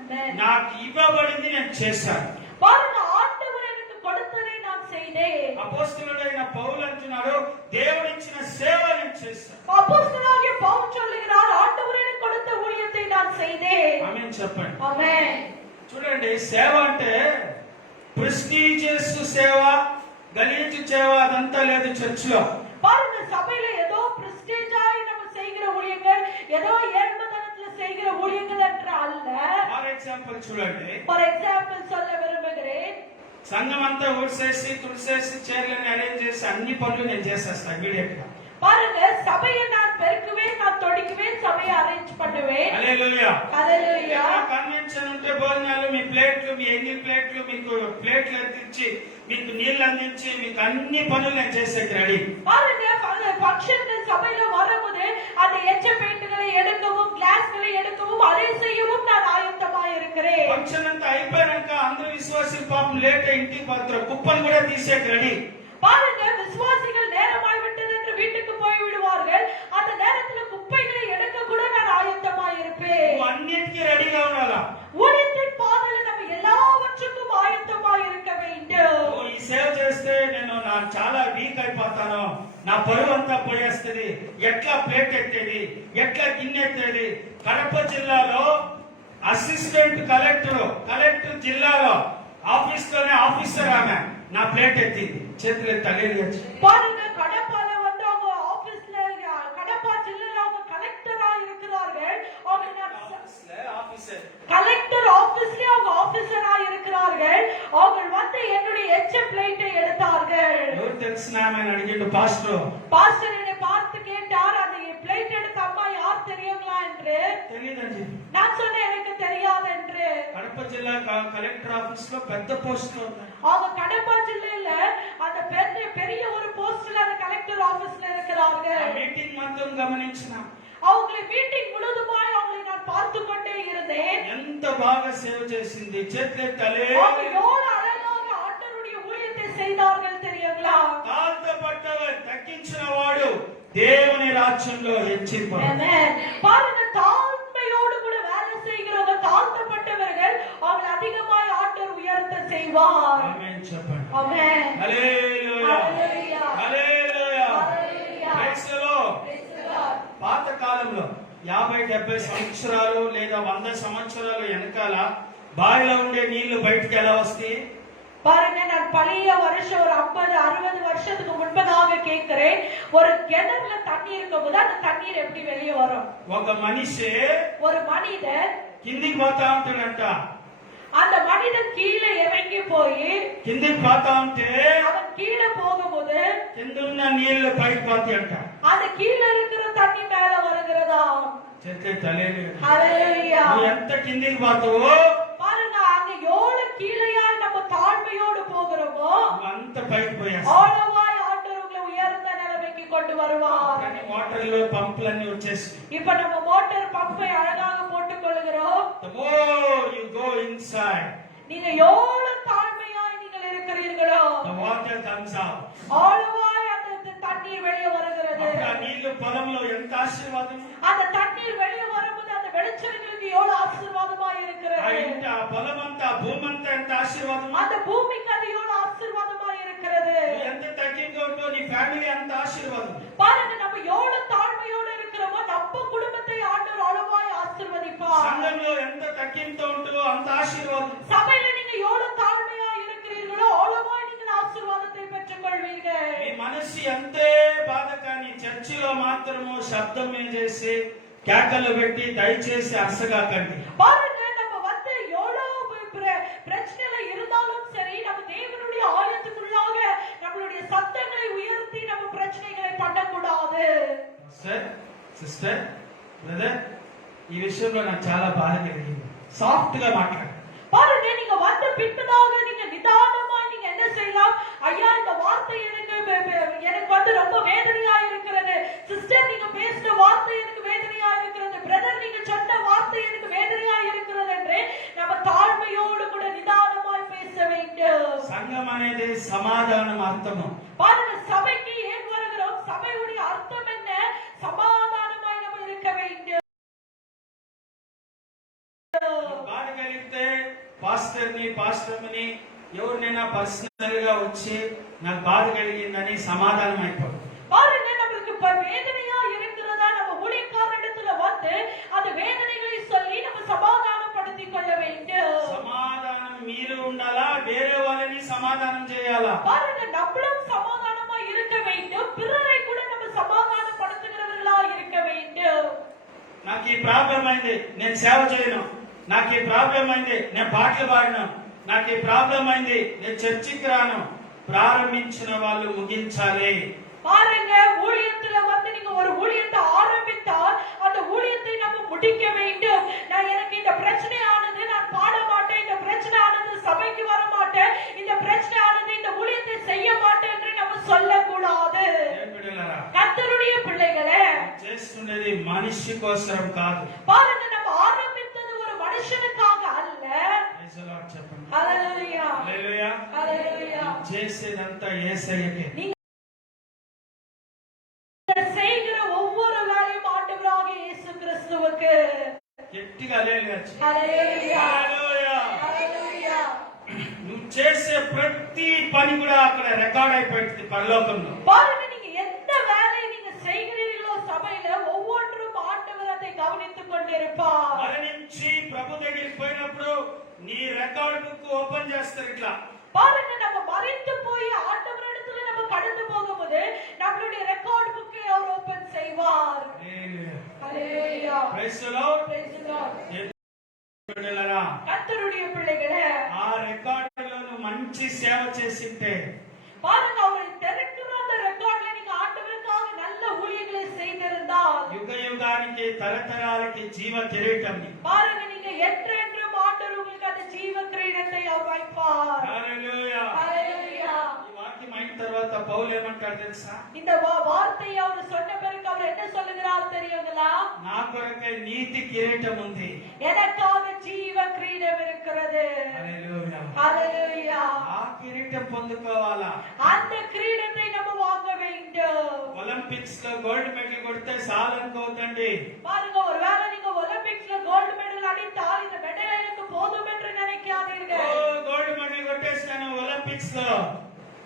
Amen. నాకు ఇవ్వబడింది నేను చేశాను. பாருங்க, ஆண்டவர் எனக்கு கொடுத்ததை நான் செய்தேன். అపోస్తలుడైన పౌలు అంటున్నాడు, దేవుడిచ్చిన సేవ నేను చేశాను. அப்போஸ்தலனாகிய பவுல் சொல்லுகிறார், ஆண்டவர் எனக்கு கொடுத்த ஊழியத்தை நான் செய்தேன். ఆమేన్ చెప్పండి. ஆமென். చూడండి, సేవ అంటే ప్రెస్టీజియస్ సేవ, గలీజు సేవ అదంతా లేదు చర్చిలో. பாருங்க, சபையில ஏதோ பிரஸ்டீஜாய் நம்ம செய்கிற ஊழியங்கள், ஏதோ ஏழ்மதனத்துல செய்கிற ஊழியங்கள் என்று அல்ல. ఫర్ ఎగ్జాంపుల్ చూడండి, ஃபார் எக்ஸாம்பிள் சொல்ல விரும்புகிறேன். సంఘం అంతా ఊడ్చేసి తుడిసేసి చైర్లను అరేంజ్ చేసి అన్ని పనులు నేను చేసేస్తాను ఇమీడియట్ గా. பாருங்க, சபையை நான் பெருக்குவேன், நான் தொடிக்குவேன், சபையை அரேஞ்ச் பண்ணுவேன். హల్లెలూయా. ஹalleluya. కన్వెన్షన్ ఉంటే భోజనాలు, మీ ప్లేట్లు, మీ ఎంగిల్ ప్లేట్లు, మీకు ప్లేట్లు అందించి, మీకు నీళ్లు అందించి, మీకు అన్ని పనులు నేను చేసేకి రెడీ. பாருங்க, ஃபங்க்ஷன்கள் சபையில வரும்போது அந்த எச்ச பெயிண்ட்களை எடுக்கவும், கிளாஸ்களை எடுக்கவும், அதை செய்யவும் நான் ஆயத்தமாய் இருக்கிறேன். ఫంక్షన్ అంతా అయిపోయాక అందరూ విశ్వాసులు పాపం లేట్ ఇంటికి పోతారు, కుప్పలు కూడా తీసేకి రెడీ. பாருங்க, விசுவாசிகள் நேரமாய் விட்டது என்று வீட்டுக்கு போய் விடுவார்கள். அந்த நேரத்துல குப்பைகளை எடுக்க கூட நான் ஆயத்தமாய் இருப்பேன். నువ్వు అన్నిటికీ రెడీగా ఉండాలా. ஊழியத்தின் பாதையில நம்ம எல்லாவற்றுக்கும் ஆயத்தமாய் இருக்க வேண்டும். నువ్వు ఈ సేవ చేస్తే నేను చాలా వీక్ అయిపోతాను, నా పరువు అంతా పోయేస్తుంది, ఎట్లా ప్లేట్ ఎత్తేది, ఎట్లా గిన్నె ఎత్తేది. కడప జిల్లాలో అసిస్టెంట్ కలెక్టర్ జిల్లాలో ఆఫీస్ లోనే ఆఫీసర్ ఆమె నా ప్లేట్ ఎత్తింది, చేతులు తల్లి. பாருங்க, கடப்பால வந்து அவங்க ஆபீஸ்ல, கடப்பா ஜில்லையில அவங்க கலெக்டரா இருக்கிறார்கள். அவங்க கலெக்டர் ஆபீஸ்ல அவங்க ஆபீசரா இருக்கிறார்கள். அவங்க வந்து என்னுடைய எச்ச பிளேட்டை எடுத்தார்கள். ఎవరు తెలిసిన ఆమె అడిగిండు పాస్టర్. பாஸ்டர் என்னை பார்த்து கேட்டார், அந்த பிளேட் எடுத்த அம்மா யார் தெரியுங்களா என்று. తెలియదండి. நான் சொன்னேன், எனக்கு தெரியாது என்று. కడప జిల్లా కలెక్టర్ ఆఫీస్ లో పెద్ద పోస్ట్ ఉన్నాయి. அவங்க கடப்பா ஜில்லையில அந்த பெரிய ஒரு போஸ்ட்ல அந்த கலெக்டர் ஆபீஸ்ல இருக்கிறார்கள். మీటింగ్ మొత్తం గమనించిన, அவங்களை மீட்டிங் முழுதுமாய் அவங்களை நான் பார்த்து கொண்டே இருந்தேன். ఎంత బాగా సేవ చేసింది, చేతులెత్తాలే. அவங்க எவ்வளவு அழகாக ஆண்டவருடைய ஊழியத்தை செய்தார்கள் தெரியுங்களா? తాழ்తపడ్డவர் తగ్గించిన వాడు దేవుని రాజ్యంలో హెచ్చింపడు. Amen. பாருங்க, தாழ்மையோடு கூட வேலை செய்கிறவங்க, தாழ்த்தப்பட்டவர்கள், அவங்களை அதிகமாய் ஆண்டவர் உயர்த்த செய்வார். ఆమేన్ చెప్పండి. ஆமென். హల్లెలూయా. హల్లెలూయా. హల్లెలూయా. హల్లెలూయా. Praise the Lord. Praise the Lord. పాత కాలంలో 50-70 సంవత్సరాలు లేదా 100 సంవత్సరాలు వెనకాల బావిలో ఉండే నీళ్లు బయటికి ఎలా వస్తాయి? பாருங்க, நான் பழைய வருஷம் ஒரு 50-60 வருஷத்துக்கு முன்பதாக கேட்கிறேன். ஒரு கிணறுல தண்ணி இருக்கும்போது அந்த தண்ணீர் எப்படி வெளியே வரும்? ఒక మనిషి ஒரு மனிதன், కిందికి పోతా ఉంటాడంట. அந்த மனிதன் கீழே இறங்கி போய், కిందికి పోతా ఉంటే அவன் கீழே போகும்போது కిందున్న నీళ్లు పైకి పోతాయంట. அந்த கீழே இருக்கிற தண்ணி மேல வருகிறதா? చెట్టే తల్లి, ஹalleluya. నువ్వు ఎంత కిందికి పోతావో பாருங்க, அங்க எவ்வளவு கீழையாய் நம்ம தாழ்மையோடு போகிறோமோ నువ్వు అంత పైకి పోయేస్తావు. ஆழமாய் ஆண்டவர் உங்களை உயர்ந்த நிலைமைக்கு கொண்டு வருவார். కానీ మోటార్లో పంపులన్నీ వచ్చేసి, இப்ப நம்ம மோட்டார் பம்பை அழகாக போட்டுக் கொள்கிறோம். the more you go inside, நீங்க எவ்வளவு தாழ்மையாய் நீங்கள் இருக்கிறீர்களோ the water comes out. ஆழமாய் அந்த தண்ணீர் வெளியே வருகிறது. అప్పుడు ఆ నీళ్లు పొలంలో ఎంత ఆశీర్వాదం. அந்த தண்ணீர் வெளியே வரும்போது அந்த வெளிச்சங்களுக்கு எவ்வளவு ஆசீர்வாதமாய் ఆ இருக்கிறது. ఇంటి ఆ పొలమంతా భూమంతా ఎంత ఆశీర్వాదం. அந்த பூமிக்கு அது எவ்வளவு ஆசீர்வாதமாய் இருக்கிறது. నువ్వు ఎంత తగ్గింగా ఉంటో నీ ఫ్యామిలీ అంత ఆశీర్వాదం. பாருங்க, நம்ம எவ்வளவு தாழ்மையோடு இருக்கிறோமோ நம்ம குடும்பத்தை ஆண்டவர் அளவாய் ஆசீர்வதிப்பார். సంఘంలో తగ్గింతో ఉంటూ అంత ఆశీర్వాదం. சபையில நீங்க எவ்வளவு தாழ்மையா இருக்கிறீர்களோ அவ்வளவாய் நீங்கள் ஆசீர்வாதத்தை பெற்றுக்கொள்வீர்கள். మీ మనసు ఎంతే బాధ కానీ చర్చిలో మాత్రము శబ్దమే చేసి కేకలు పెట్టి దయచేసి అసగాకండి. பாருங்க, நம்ம வந்து எவ்வளவு பிரச்சனையில இருந்தாலும் சரி, நம்ம தேவனுடைய ஆலயத்துக்குள்ளாக நம்மளுடைய சத்தங்களை உயர்த்தி நம்ம பிரச்சனைகளை பண்ணக்கூடாது. సార్, సిస్టర్, బ్రదర్, ఈ విషయంలో నాకు చాలా బాధ కలిగింది. సాఫ్ట్ గా మాట్లాడు. பாருங்க, நீங்க வந்த பின்பதாக நீங்க நிதானமா நீங்க என்ன செய்யலாம்? ஐயா, இந்த வார்த்தை எனக்கு வந்து ரொம்ப வேதனையா இருக்கிறது. சிஸ்டர், நீங்க பேசின வார்த்தை எனக்கு வேதனையா இருக்கிறது. பிரதர், நீங்க சொன்ன வார்த்தை எனக்கு வேதனையா இருக்கிறது என்று நம்ம தாழ்மையோடு கூட நிதானமாய் பேச வேண்டும். సంఘం అనేది సమాధానం అర్థము. பாருங்க, சபைக்கு ஏன் வருகிறோம்? சபையுடைய அர்த்தம் என்ன? சமாதானமாய் நம்ம இருக்க வேண்டும். బాధ కలిగితే పాస్టర్ని పాస్టర్ని ఎవరినైనా పర్సనల్ గా వచ్చి నాకు బాధ కలిగిందని సమాధానం అయిపోదు. பாருங்க, நமக்கு இப்ப வேதனையா இருக்கிறதா நம்ம ஊழியக்காரரிடத்துல வந்து அந்த வேதனைகளை சொல்லி நம்ம சமாதானப்படுத்திக் கொள்ள வேண்டும். సమాధానం మీరు ఉండాలా, వేరే వాళ్ళని సమాధానం చేయాలా? பாருங்க, நம்மளும் சமாதானமா இருக்க வேண்டும், பிறரை கூட நம்ம சமாதானப்படுத்துகிறவர்களா இருக்க வேண்டும். నాకు ఈ ప్రాబ్లం అయింది, నేను సేవ చేయను. నాకు ఈ ప్రాబ్లం అయింది, నేను పాటలు పాడను. నాకు ఈ ప్రాబ్లం అయింది, నేను చర్చికి రాను. ప్రారంభించిన వాళ్ళు ముగించాలి. பாருங்க, ஊழியத்துல வந்து நீங்க ஒரு ஊழியத்தை ஆரம்பித்தால் அந்த ஊழியத்தை நம்ம முடிக்க வேண்டும். எனக்கு இந்த பிரச்சனை ஆனது, நான் பாட மாட்டேன், இந்த பிரச்சனை ஆனது, சபைக்கு வர மாட்டேன், இந்த பிரச்சனை ஆனது, இந்த ஊழியத்தை செய்ய மாட்டேன் என்று நம்ம சொல்லக்கூடாது. கர்த்தருடைய பிள்ளைகளே, చేస్తున్నది మనిషి కోసం కాదు. பாருங்க, நம்ம ஆரம்பித்தது ஒரு மனுஷனுக்காக அல்ல. చెప్పండి. ஹalleluya, హల్లెలూయా. ஹalleluya. చేసేదంతా యేసయ్యకే. செய்கிற ஒவ்வொரு வேலையும் ஆண்டவராக இயேசு கிறிஸ்துவுக்கு. గట్టిగా హల్లెలూయా. హల్లెలూయా, హల్లెలూయా. హల్లెలూయా. నువ్వు చేసే ప్రతి పని కూడా అక్కడ రికార్డ్ అయిపోయింది పరలోకంలో. பாருங்க, நீங்க எந்த வேலையை நீங்க செய்கிறீர்களோ சபையில ஒவ்வொன்றும் ஆண்டவர் அதை கவனித்துக் கொண்டிருப்பார். మరణించి ప్రభు దగ్గరికి పోయినప్పుడు నీ రికార్డ్ బుక్ ఓపెన్ చేస్తారు ఇట్లా. பாருங்க, நம்ம மறித்து போய் ஆண்டவரிடத்துல நம்ம கடந்து போகும்போது நம்மளுடைய ரெக்கார்ட் புக்கை அவர் ஓபன் செய்வார். ஹalleluya. Praise the Lord. Praise the Lord. బిడ్డలారా, கர்த்தருடைய பிள்ளைகளே, ఆ రికార్డులో నువ్వు మంచి సేవ చేసింటే, பாருங்க, அவர் திறக்கிற அந்த ரெக்கார்ட்ல நீங்க ஆண்டவருக்காக நல்ல ஊழியங்களை செய்திருந்தால், యుగ యుగానికి తరతరాలకి జీవ కిరీటం. பாருங்க, நீங்க என்றென்றும் ஆண்டவர் உங்களுக்கு அந்த ஜீவ கிரீடத்தை அவர் வைப்பார். హల్లెలూయా. ஹalleluya. ఈ వాక్యం అయిన తర్వాత పౌలు ఏమంటాడు తెలుసా? இந்த வார்த்தையை அவர் சொன்ன பிறகு அவர் என்ன சொல்லுகிறார் தெரியுங்களா? నా కొరకై నీతి కిరీటం ఉంది. எனக்காக ஜீவ கிரீடம் இருக்கிறது. హల్లెలూయా. ஹalleluya. ఆ కిరీటం పొందుకోవాలా? அந்த கிரீடத்தை நம்ம வாங்க வேண்டும். ఒలింపిక్స్ లో గోల్డ్ మెడల్ కొడితే చాలనుకోవద్దండి. பாருங்க, ஒருவேளை நீங்க ஒலிம்பிக்ஸ்ல கோல்டு மெடல் அடித்தால் இந்த மெடல் எனக்கு போதும் என்று நினைக்காதீர்கள். గోల్డ్ మెడల్ కొట్టేసాను ఒలింపిక్స్ లో,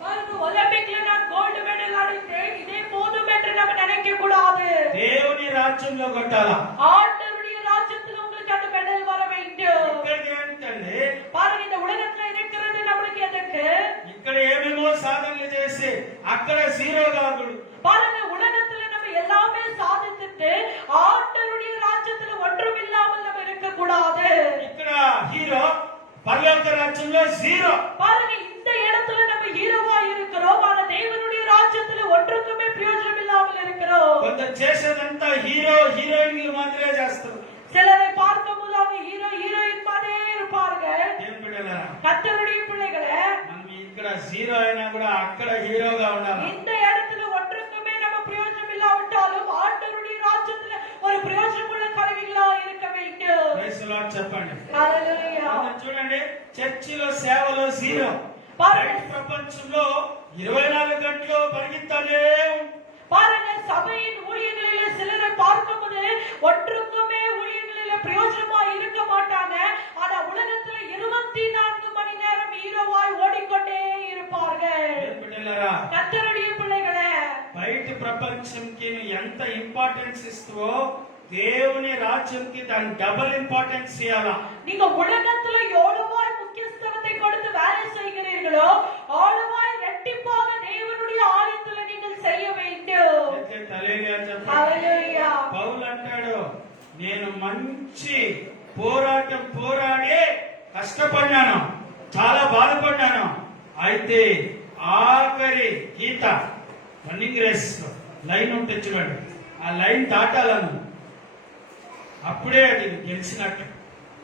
பாருங்க, ஒலிம்பிக்ல நான் கோல்டு மெடல் அடித்தேன், இதே போதும் என்று நம்ம நினைக்க கூடாது. దేవుని రాజ్యంలో కొట్టాలా? ஆண்டவருடைய ராஜ்யத்தில் உங்களுக்கு அந்த மெடல் வர வேண்டும். ఇక్కడికి ఏంటండి? பாருங்க, இந்த உலகத்துல இருக்கிறது நம்மளுக்கு எதற்கு? ఇక్కడ ఏమేమో సాధనలు చేసి అక్కడ జీరో కాకూడదు. பாருங்க, உலகத்துல நம்ம எல்லாமே சாதித்துட்டு ஆண்டவருடைய ராஜ்யத்துல ஒன்றும் இல்லாமல் நம்ம இருக்க கூடாது. ఇక్కడ హీరో, పరలోక రాజ్యంలో జీరో. பாருங்க, இந்த இடத்துல நம்ம ஹீரோவா இருக்கிறோம், ஆனா தேவனுடைய ராஜ்யத்துல ஒன்றுக்குமே பிரயோஜனம் இல்லாமல் இருக்கிறோம். కొందరు చేసేదంతా హీరో హీరోయిన్లు మాత్రమే చేస్తారు. சிலரை பார்க்கும்போது அவங்க ஹீரோ ஹீரோயின் மாதிரியே இருப்பார்கள். ఏం బిడ్డలారా, கர்த்தருடைய பிள்ளைகளே, మనం ఇక్కడ జీరో అయినా కూడా అక్కడ హీరోగా ఉండాలి. இந்த இடத்துல ஒன்றுக்குமே நம்ம பிரயோஜனம் இல்லாவிட்டாலும் ஆண்டவருடைய ராஜ்யத்துல ஒரு பிரயோஜனமுள்ள கருவிகளா இருக்க வேண்டும். ప్రైజ్ ది లార్డ్ చెప్పండి. ஹalleluya. కొందరు చూడండి, చర్చిలో సేవలో జీరో, பாருங்க, బయట ప్రపంచంలో 24 గంటలు పరిగెత్తాలే. பாருங்க, சபையின் ஊழியங்களில சிலரை பார்க்கும்போது ஒன்றுக்குமே ஊழியங்களில பிரயோஜனமா இருக்க மாட்டாங்க, ஆனா உலகத்துல 24 மணி நேரம் ஹீரோவாய் ஓடிக்கொண்டே இருப்பார்கள். ఏం బిడ్డలారా, கர்த்தருடைய பிள்ளைகளே, బయట ప్రపంచంకి నువ్వు ఎంత ఇంపార్టెన్స్ ఇస్తావో దేవుని రాజ్యంకి దాని డబుల్ ఇంపార్టెన్స్ ఇవ్వాలా. நீங்க உலகத்துல எவ்வளவாய் முக்கியத்துவத்தை கொடுத்து வேலை செய்கிறீர்களோ அவ்வளவாய் இரட்டிப்பாக தேவனுடைய ஆலயத்துல நீங்கள் செய்ய வேண்டும். హల్లెలూయా చెప్పండి. హల్లెలూయా. పౌలు అంటాడు, నేను మంచి పోరాటం పోరాడి కష్టపడ్డాను, చాలా బాధపడ్డాను. అయితే ఆఖరి గీత రన్నింగ్ రేస్ లైన్ ఉంటుంది చూడండి, ఆ లైన్ దాటాలను, అప్పుడే అది గెలిచినట్టు.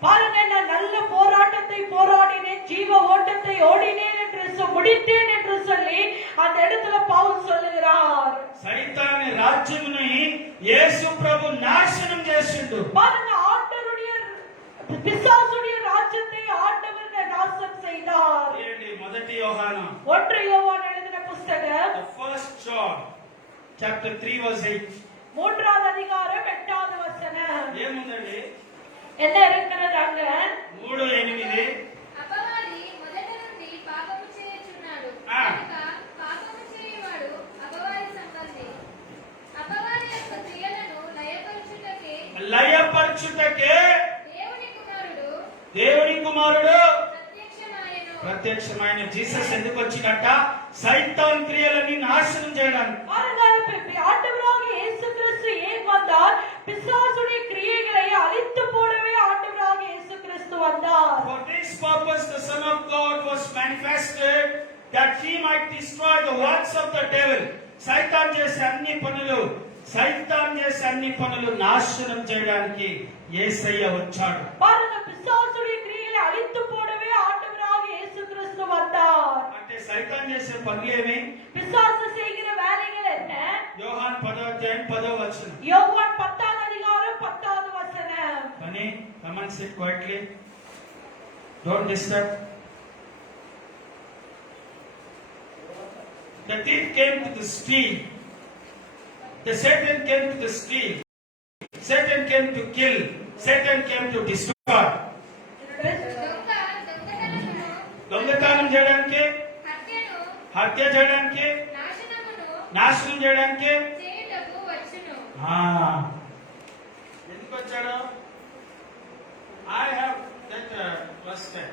பாருங்க, நான் நல்ல போராட்டத்தை போராடினேன், ஜீவ ஓட்டத்தை ஓடினேன் என்று முடித்தேன் என்று சொல்லி அந்த இடத்துல பவுல் சொல்லுகிறார். సైతాని రాజ్యముని యేసు ప్రభు నాశనం చేసిండు. பாருங்க, ஆண்டவருடைய பிசாசுடைய ராஜ்யத்தை ஆண்டவர் நாசம் செய்தார். ఏంటి మొదటి యోహాను 1 யோவான் எழுதின புத்தகம் the first John chapter 3 verse 8 மூன்றாவது அதிகாரம் 8வது வசனம் ఏముందండి? என்ன இருக்கிறது அங்க? 3:8 అపవాది మొదట నుండి పాపము చేయుచున్నాడు ఆ. కనుక పాపము చేయువాడు అపవాది సంబంధి. అపవాది యొక్క క్రియలను లయపరచుటకే దేవుని కుమారుడు ప్రత్యక్షమైన. జీసస్ ఎందుకు వచ్చినట్ట? సైతాన్ క్రియలని నాశనం చేయడానికి. ஆண்டவராகிய இயேசு கிறிஸ்து ஏன் வந்தார்? பிசாசுடைய கிரியைகளை அழித்து போடவே ஆண்டவராகிய இயேசு கிறிஸ்து வந்தார். For this purpose the Son of God was manifested, that he might destroy the works of the devil. సైతాన్ చేసే అన్ని పనులు నాశనం చేయడానికి యేసయ్య వచ్చాడు. பாருங்க, பிசாசுடைய கிரியைகளை அழித்து போடவே ஆண்டவராகிய இயேசு கிறிஸ்து வந்தார். అంటే సైతాన్ చేసే పనులేమి? பிசாசு செய்கிற வேலைகள் என்ன? యోహాన్ 10:10 யோவான் 10வது அதிகாரம் 10வது வசனம். Funny, come and sit quietly. Don't disturb. The thief came to steal. The Satan came to steal. Satan came to kill. Satan came to destroy. దొంగతనం చేయడానికి, హత్య చేయడానికి, నాశనం చేయడానికి. ఎందుకు వచ్చాడు? I have that plus 10.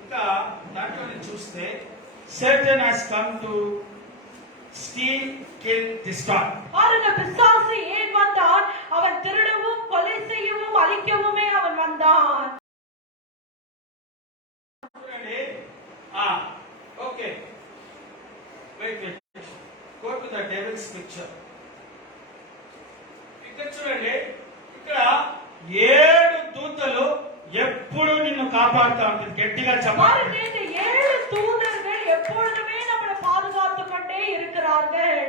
ఇంకా దాంట్లో చూస్తే Satan has come to steal, kill, destroy. பாருங்க, பிசாசு ஏன் வந்தான்? அவன் திருடவும், கொலை செய்யவும், அழிக்கவுமே அவன் வந்தான். Okay. Wait. Go to the devil's picture. ఇక్కడ చూడండి, ఇక్కడ 7 దూతలు ఎప్పుడు నిన్ను కాపాడుతూ ఉంటుంది. గట్టిగా చెప్పాలి. பாருங்க, இந்த 7 தூதர்கள் எப்பொழுதுமே நம்மை பாதுகாத்து கொண்டே இருக்கிறார்கள்.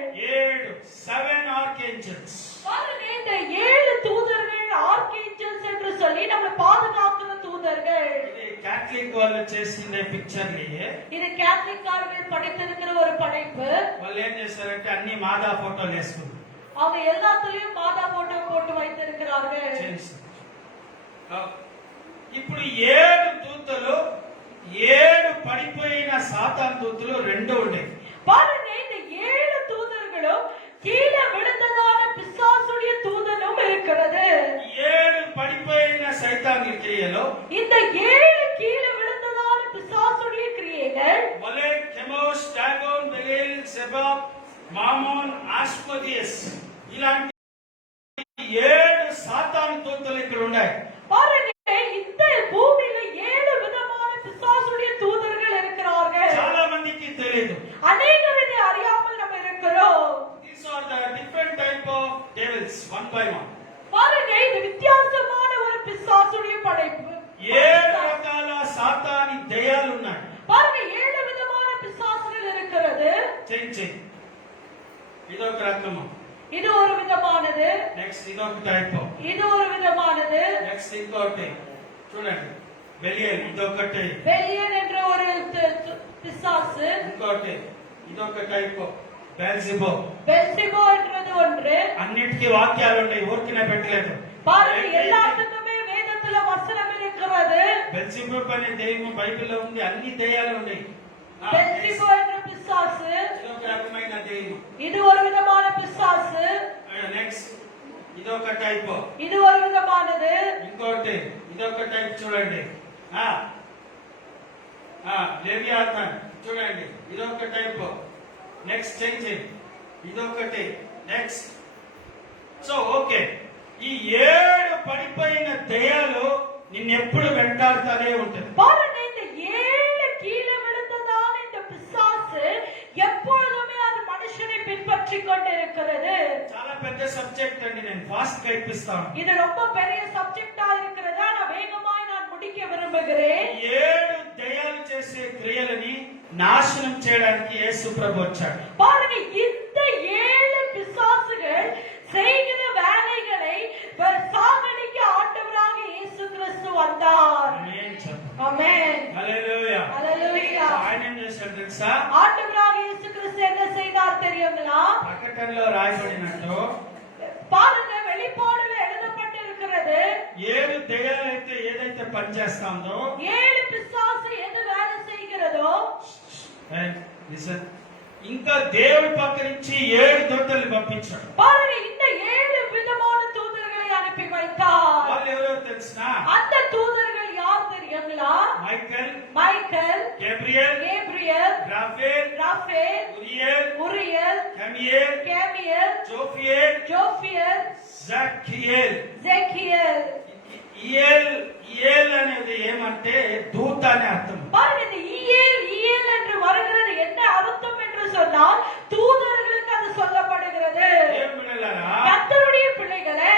7 archangels. பாருங்க, இந்த 7 தூதர்கள் ஆர்க்கேஞ்சல்ஸ் என்று சொல்லி நம்மை பாதுகாக்கிற தூதர்கள். ఇది కేథలిక్ వాళ్ళు చేసిన పిక్చర్ ని, இது கேத்தலிக்காரர்கள் படைத்திருக்கிற ஒரு படைப்பு. వాళ్ళు ఏం చేశారంటే అన్ని మాదా ఫోటోలు వేసుకున్నారు. அவங்க எல்லாத்துலயும் மாதா போட்டோ போட்டு வைத்திருக்கிறார்கள். ఇప్పుడు 7 దూతలు, 7 పడిపోయిన సాతాన్ దూతలు 2 ఉన్నాయి. பாருங்க, இந்த 7 தூதர்களும் கீழே விழுந்ததான பிசாசுடைய தூதனும் இருக்கிறது. 7 పడిపోయిన సైతాన్ క్రియలు, இந்த 7 కీழே விழுந்ததான பிசாசுடைய கிரியைகள் మొలెక్, కెమోస్, డాగోన్, బెలిల్, సెబాబ్, మామోన్, ఆస్మోదియస్, ఇలాంటి 7 సాతాను దూతలు ఇక్కడ ఉన్నాయి. பாருங்க, இந்த பூமியில 7 விதமான பிசாசுடைய தூதர்கள் இருக்கிறார்கள். చాలా మందికి తెలియదు. அநேகர் இதை அறியாமல் நம்ம இருக்கிறோம். These are the different type of devils, one by one. பாருங்க, இது வித்தியாசமான ஒரு பிசாசுடைய படைப்பு. 7 రకాల సాతాని దయ్యాలు ఉన్నాయి. பாருங்க, 7 விதமான பிசாசுகள் இருக்கிறது. చెంచే ఇదొక రకము. இது ஒரு விதமானது. నెక్స్ట్ ఇదొక టైప్. இது ஒரு విధமானது. నెక్స్ట్ ఇంకోటి చూడండి, బెలియల్ ఇదొకటి. பெலியன் என்ற ஒரு பிசாசு. ఇంకోటి ఇదొక టైప్, బెల్జెబూబ్. பெல்சிபோ என்றது ஒன்று. అన్నిటికీ వాక్యాలు ఉన్నాయి, ఊరికనే పెట్టలేదు. பாருங்க, எல்லாத்துக்குமே வேதத்துல வசனம் இருக்கிறது. బెల్జెబూబ్ అనే దెయ్యం బైబిల్లో ఉంది, అన్ని దెయ్యాలు ఉన్నాయి. பெல்சிபோ என்ற பிசாசு ఇదొక రకమైన దెయ్యం. இது ஒரு விதமான பிசாசு. నెక్స్ట్ ఇదొక టైప్. இது ஒரு విధமானது. ఇంకోటి ఇదొక టైప్ చూడండి. లెవియాథన్ చూడండి, ఇదొక టైప్. నెక్స్ట్ చేంజ్ ఇదొకటి. నెక్స్ట్. సో ఓకే, ఈ 7 పడిపోయిన దయ్యాలు నిన్నెప్పుడు వెంటాడుతూనే ఉంటుంది. பாருங்க, இந்த 7 கீழே விழுந்ததான இந்த பிசாசு எப்பொழுதுமே அது மனுஷனை பின்பற்றி கொண்டிருக்கிறது. చాలా పెద్ద సబ్జెక్ట్ అండి, నేను ఫాస్ట్ గా ఇప్పిస్తాను. இது ரொம்ப பெரிய சப்ஜெக்டா இருக்கிறது. ஆனா வேகமாய் நான் முடிக்க விரும்புகிறேன். 7 దయ్యాలు చేసే క్రియలని నాశనం చేయడానికి యేసు ప్రభు వచ్చాడు. பாருங்க, இந்த 7 பிசாசுகள் செய்கிற வேலைகளை சாகடிக்க ஆண்டவராக இயேசு கிறிஸ்து வந்தார். ఆమేన్ చెప్పు. ஆமென். హల్లెలూయా. ஹalleluya. ఆయన ఏం చేశాడు తెలుసా? ஆண்டவராக இயேசு கிறிஸ்து என்ன செய்தார் தெரியுங்களா? ప్రకటనలో రాయబడినట్టు பாருங்க, வெளிப்பாடுல எழுதப்பட்டிருக்கிறது. 7 దయ్యాలైతే ఏదైతే పనిచేస్తాందో, 7 பிசாசு எது வேலை செய்கிறதோ, లిసన్, ఇంకా దేవుడి పక్క నుంచి 7 దూతల్ని పంపించాడు. பாருங்க, இந்த 7 விதமான தூதர்களை அனுப்பி வைத்தார். వాళ్ళు ఎవరో తెలుసా? அந்த தூதர்கள் யார் தெரியுங்களா? Michael, Michael, Gabriel, Gabriel, Raphael, Raphael, Uriel, Uriel, Camael, Camael, Jophiel, Jophiel, జకియేల్. ஜெக்கியல். ఇయేల్ అనేది ఏమంటే దూత అనే అర్థం. பாருங்க, இந்த இயேல் என்று வருகிறது என்ன அர்த்தம் என்று சொன்னால் தூதர்களுக்கு அது சொல்லப்படுகிறது. ఏం బిడ్డలారా, கர்த்தருடைய பிள்ளைகளே,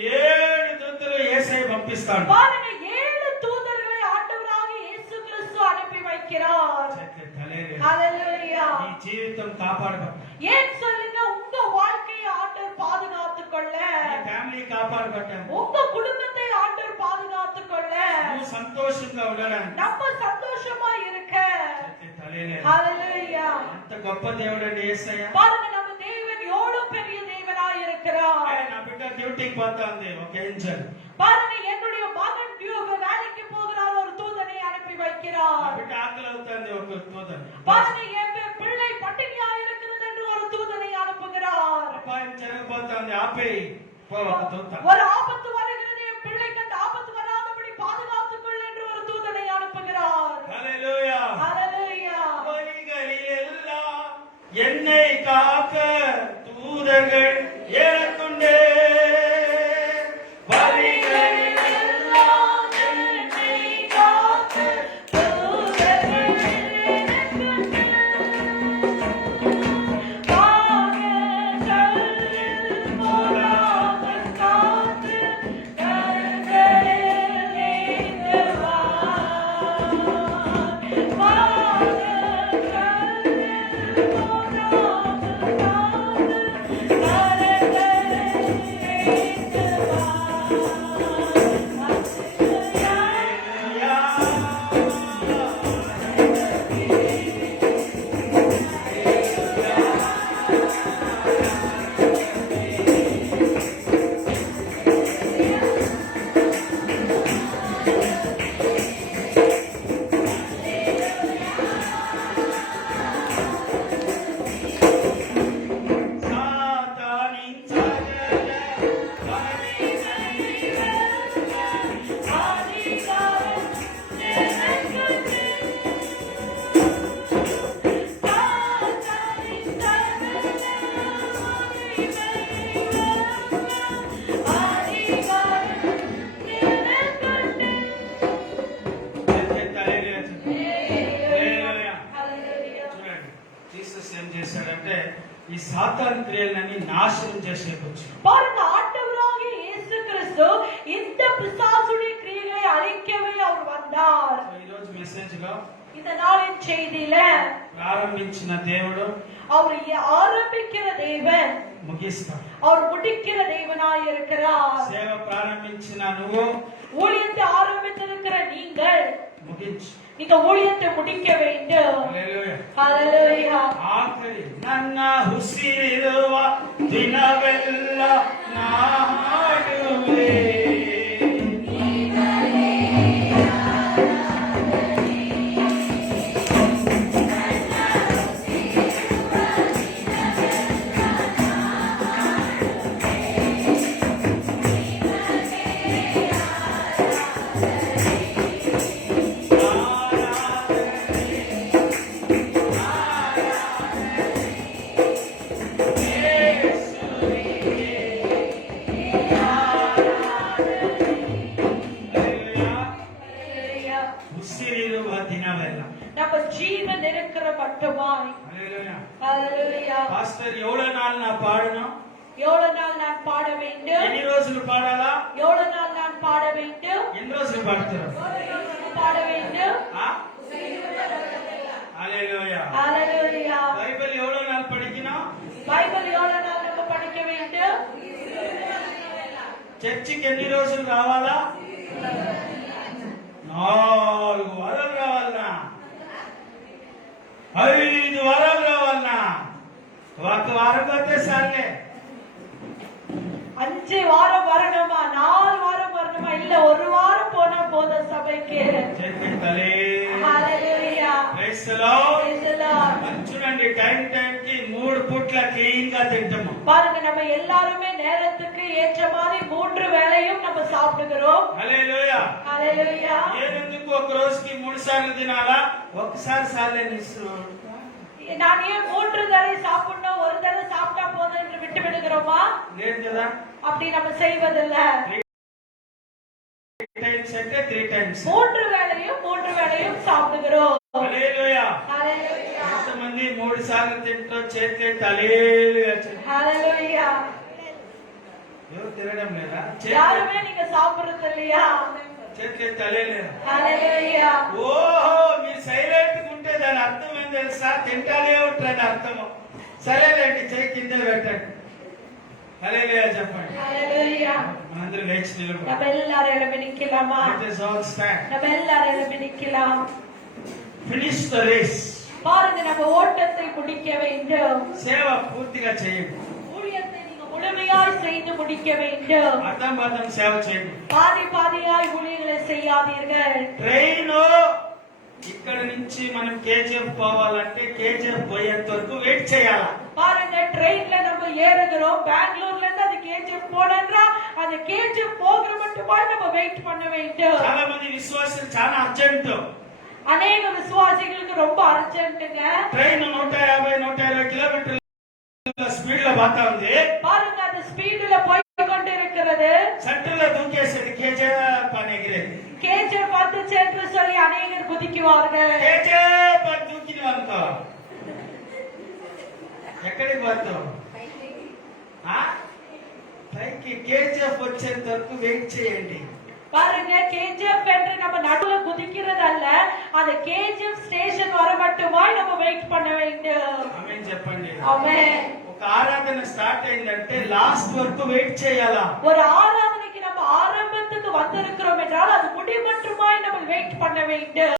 ఈ 7 దూతలు యేసయ్య పంపిస్తాడు. பாருங்க, 7 தூதர்களை ஆண்டவராக இயேசு கிறிஸ்து அனுப்பி வைக்கிறார். ஹalleluya. ఈ జీవితం కాపాడబడ, ஏன் சொல்லுங்க, உங்க வாழ்க்கையை ஆண்டவர் பாதுகாத்துக் கொள்ள, ఈ ఫ్యామిలీ కాపాడబడ్డాము. உங்க குடும்பத்தை ஆண்டவர் பாதுகாத்துக் கொள்ள, నువ్వు సంతోషంగా ఉండడానికి நம்ம சந்தோஷமா இருக்க. హల్లెలూయా. ஹalleluya. ఎంత గొప్ప దేవుడు అండి యేసయ్య. பாருங்க, நம்ம தேவன் எவ்வளவு பெரிய தேவனாய் இருக்கிறார். నా బిడ్డ డ్యూటీకి పోతాంది, ఒక ఏంజల్. பாருங்க, என்னுடைய மகன் வேலைக்கு போகிறார், ஒரு தூதனை அனுப்பி నా வைக்கிறார். బిడ్డ ఆకలి అవుతుంది, ఒక దూతని. பாருங்க, என் பிள்ளை பட்டினியா இருக்கிறது என்று ஒரு தூதனை அனுப்புகிறார். అపాయం జరగబోతోంది, ఆపేయి, పో ఒక దూత. ஒரு ஆபத்து வருகிறது, என் பிள்ளைக்கு அந்த ஆபத்து வராதபடி பாதுகாத்துக் கொள் என்று ஒரு தூதனை அனுப்புகிறார். హల్లెలూయా. ஹalleluya. வழிகளிலெல்லாம் என்னை காக்க தூதர்கள் எனக்குண்டே. வழிகளிலெல்லாம் என்னை காக்க தூதர்கள் எனக்குண்டு. வானங்களில் போராமல் காத்து கரங்களில் ஏந்துவார். வானங்களில் போராமல் காத்து ఈ సాతాను క్రియలని నాశనం చేసేయవచ్చు. பாருங்க, ஆண்டவராகிய இயேசு கிறிஸ்து இந்த பிசாசுடைய கிரியைகளை அழிக்கவே அவர் வந்தார். ఈ రోజు మెసేజ్ లో இந்த நாளின் செய்தியில ప్రారంభించిన దేవుడు அவர் ஆரம்பிக்கிற தேவன் ముగిస్తాడు. அவர் முடிக்கிற தேவனாய் இருக்கிறார். సేవ ప్రారంభించిన నువ్వు ஊழியத்தை ஆரம்பித்திருக்கிற நீங்கள் ముగించు. நீங்க ஊழியத்தை முடிக்க வேண்டும். హల్లెలూయా. ஹalleluya. ಆಖರಿ ನನ್ನ ಉಸಿರಿರುವ ದಿನವೆಲ್ಲ ನಾ ಹಾಡುವೆ. எவ்வளவு நாள் நான் பாட வேண்டும்? ఎన్ని రోజులు పాడాలా? எவ்வளவு நாள் நான் பாட வேண்டும்? ఎన్ని రోజులు పాడతారు? பாட வேண்டும். హల్లెలూయా. ஹalleluya. బైబిల్ எவ்வளவு நாள் படிக்கணும்? பைபிள் எவ்வளவு நாள் நம்ம படிக்க வேண்டும்? చర్చికి ఎన్ని రోజులు రావాలా? 4 వారాలు రావాలనా? 5 వారాలు రావాలనా? ఒక వారం పోతే సార్లే. 5 வாரம் வரணுமா? 4 வாரம் வரணுமா? இல்ல ஒரு வாரம் போனா போதும் சபைக்கு. చెప్పండి. ஹalleluya. Praise the Lord. Praise the Lord. చూడండి, టైం కి 3 పూట్ల క్లీన్ గా తింటాము. பாருங்க, நம்ம எல்லாருமே நேரத்துக்கு ஏற்ற மாதிரி 3 வேளையும் நம்ம சாப்பிடுகிறோம். హల్లెలూయా. ஹalleluya. ఏనెందుకు ఒక రోజుకి 3 సార్లు తినాలా? ఒకసారి సార్లే నిస్సు. நான் ஏன் 3 தடவை சாப்பிடணும், ஒரு தடவை சாப்பிட்டா போதும் என்று விட்டு விடுகிறோமா? లేదు కదా. அப்படி நம்ம செய்வதில்ல. 3 టైమ్స్ అంటే 3 టైమ్స్. 3 வேளையும் சாப்பிடுகிறோம். హల్లెలూయా. ஹalleluya. ఎంతమంది 3 సార్లు తింటూ చేతి హల్లెలూయా. ஹalleluya. ఎవరు తినడం లేదా? யாருமே நீங்க சாப்பிடுறது இல்லையா? చేతి హల్లెలూయా. ஹalleluya. ఓహో, మీరు సైలెంట్ గా ఉంటే దాని అర్థం ఏం తెలుసా? తింటానే ఉంటారని అర్థము. సరేలేండి, చేయి కింద పెట్టండి. హల్లెలూయా చెప్పండి. ஹalleluya. మనందరం లేచి నిలబడి நம்ம எல்லாரும் எழுப்பி நிக்கலாமா? நம்ம எல்லாரும் எழுப்பி நிக்கலாம். Finish the race. பாருங்க, நம்ம ஓட்டத்தை முடிக்க வேண்டும். సేవ పూర్తిగా చేయండి. ஊழியத்தை நீங்க முழுமையாய் செய்து முடிக்க வேண்டும். అర్థం బాధం సేవ చేయండి. பாதி பாதியாய் ஊழியங்களை செய்யாதீர்கள். ట్రైన్ ఇక్కడ నుంచి మనం కేజీఎఫ్ పోవాలంటే కేజీఎఫ్ పోయేంత వరకు వెయిట్ చేయాలా? பாருங்க, ட்ரெயின்ல நம்ம ஏறுகிறோம். பெங்களூர்ல இருந்து அது கேஜிஎஃப் போனன்றா அந்த கேஜிஎஃப் போகிற மட்டுமாய் நம்ம வெயிட் பண்ண வேண்டும். చాలా మంది విశ్వాసులు చాలా అర్జెంట్. அநேக விசுவாசிகளுக்கு ரொம்ப அர்ஜென்ட்டுங்க. ట్రైన్ 150-120 కిలోమీటర్ల స్పీడ్ లో పోతా ఉంది. பாருங்க, அந்த ஸ்பீடுல போய் கொண்டு இருக்கிறது. సట్టులో దూకేసేది కేజీఎఫ్ అని ఎగిరేది. கேஜிஎஃப் வந்துச்சு என்று சொல்லி அநேகர் குதிக்குவார்கள். కేజీఎఫ్ అని దూకిన అనుకో, ఎక్కడికి పోతావు? పైకి కేజీఎఫ్ వచ్చేంత వరకు వెయిట్ చేయండి. பாருங்க, கேஜிஎஃப் என்று நம்ம நடுவுல குதிக்கிறது அல்ல, அந்த கேஜிஎஃப் ஸ்டேஷன் வர மட்டுமாய் நம்ம வெயிட் பண்ண வேண்டும். ఆమేన్ చెప్పండి. ஆமென். ఒక ఆరాధన స్టార్ట్ అయిందంటే లాస్ట్ వరకు వెయిట్ చేయాలా? ஒரு ஆராதனைக்கு நம்ம ஆரம்பத்துக்கு வந்திருக்கிறோம் என்றால் அது முடிவு மட்டுமாய் நம்ம வெயிட் பண்ண வேண்டும்.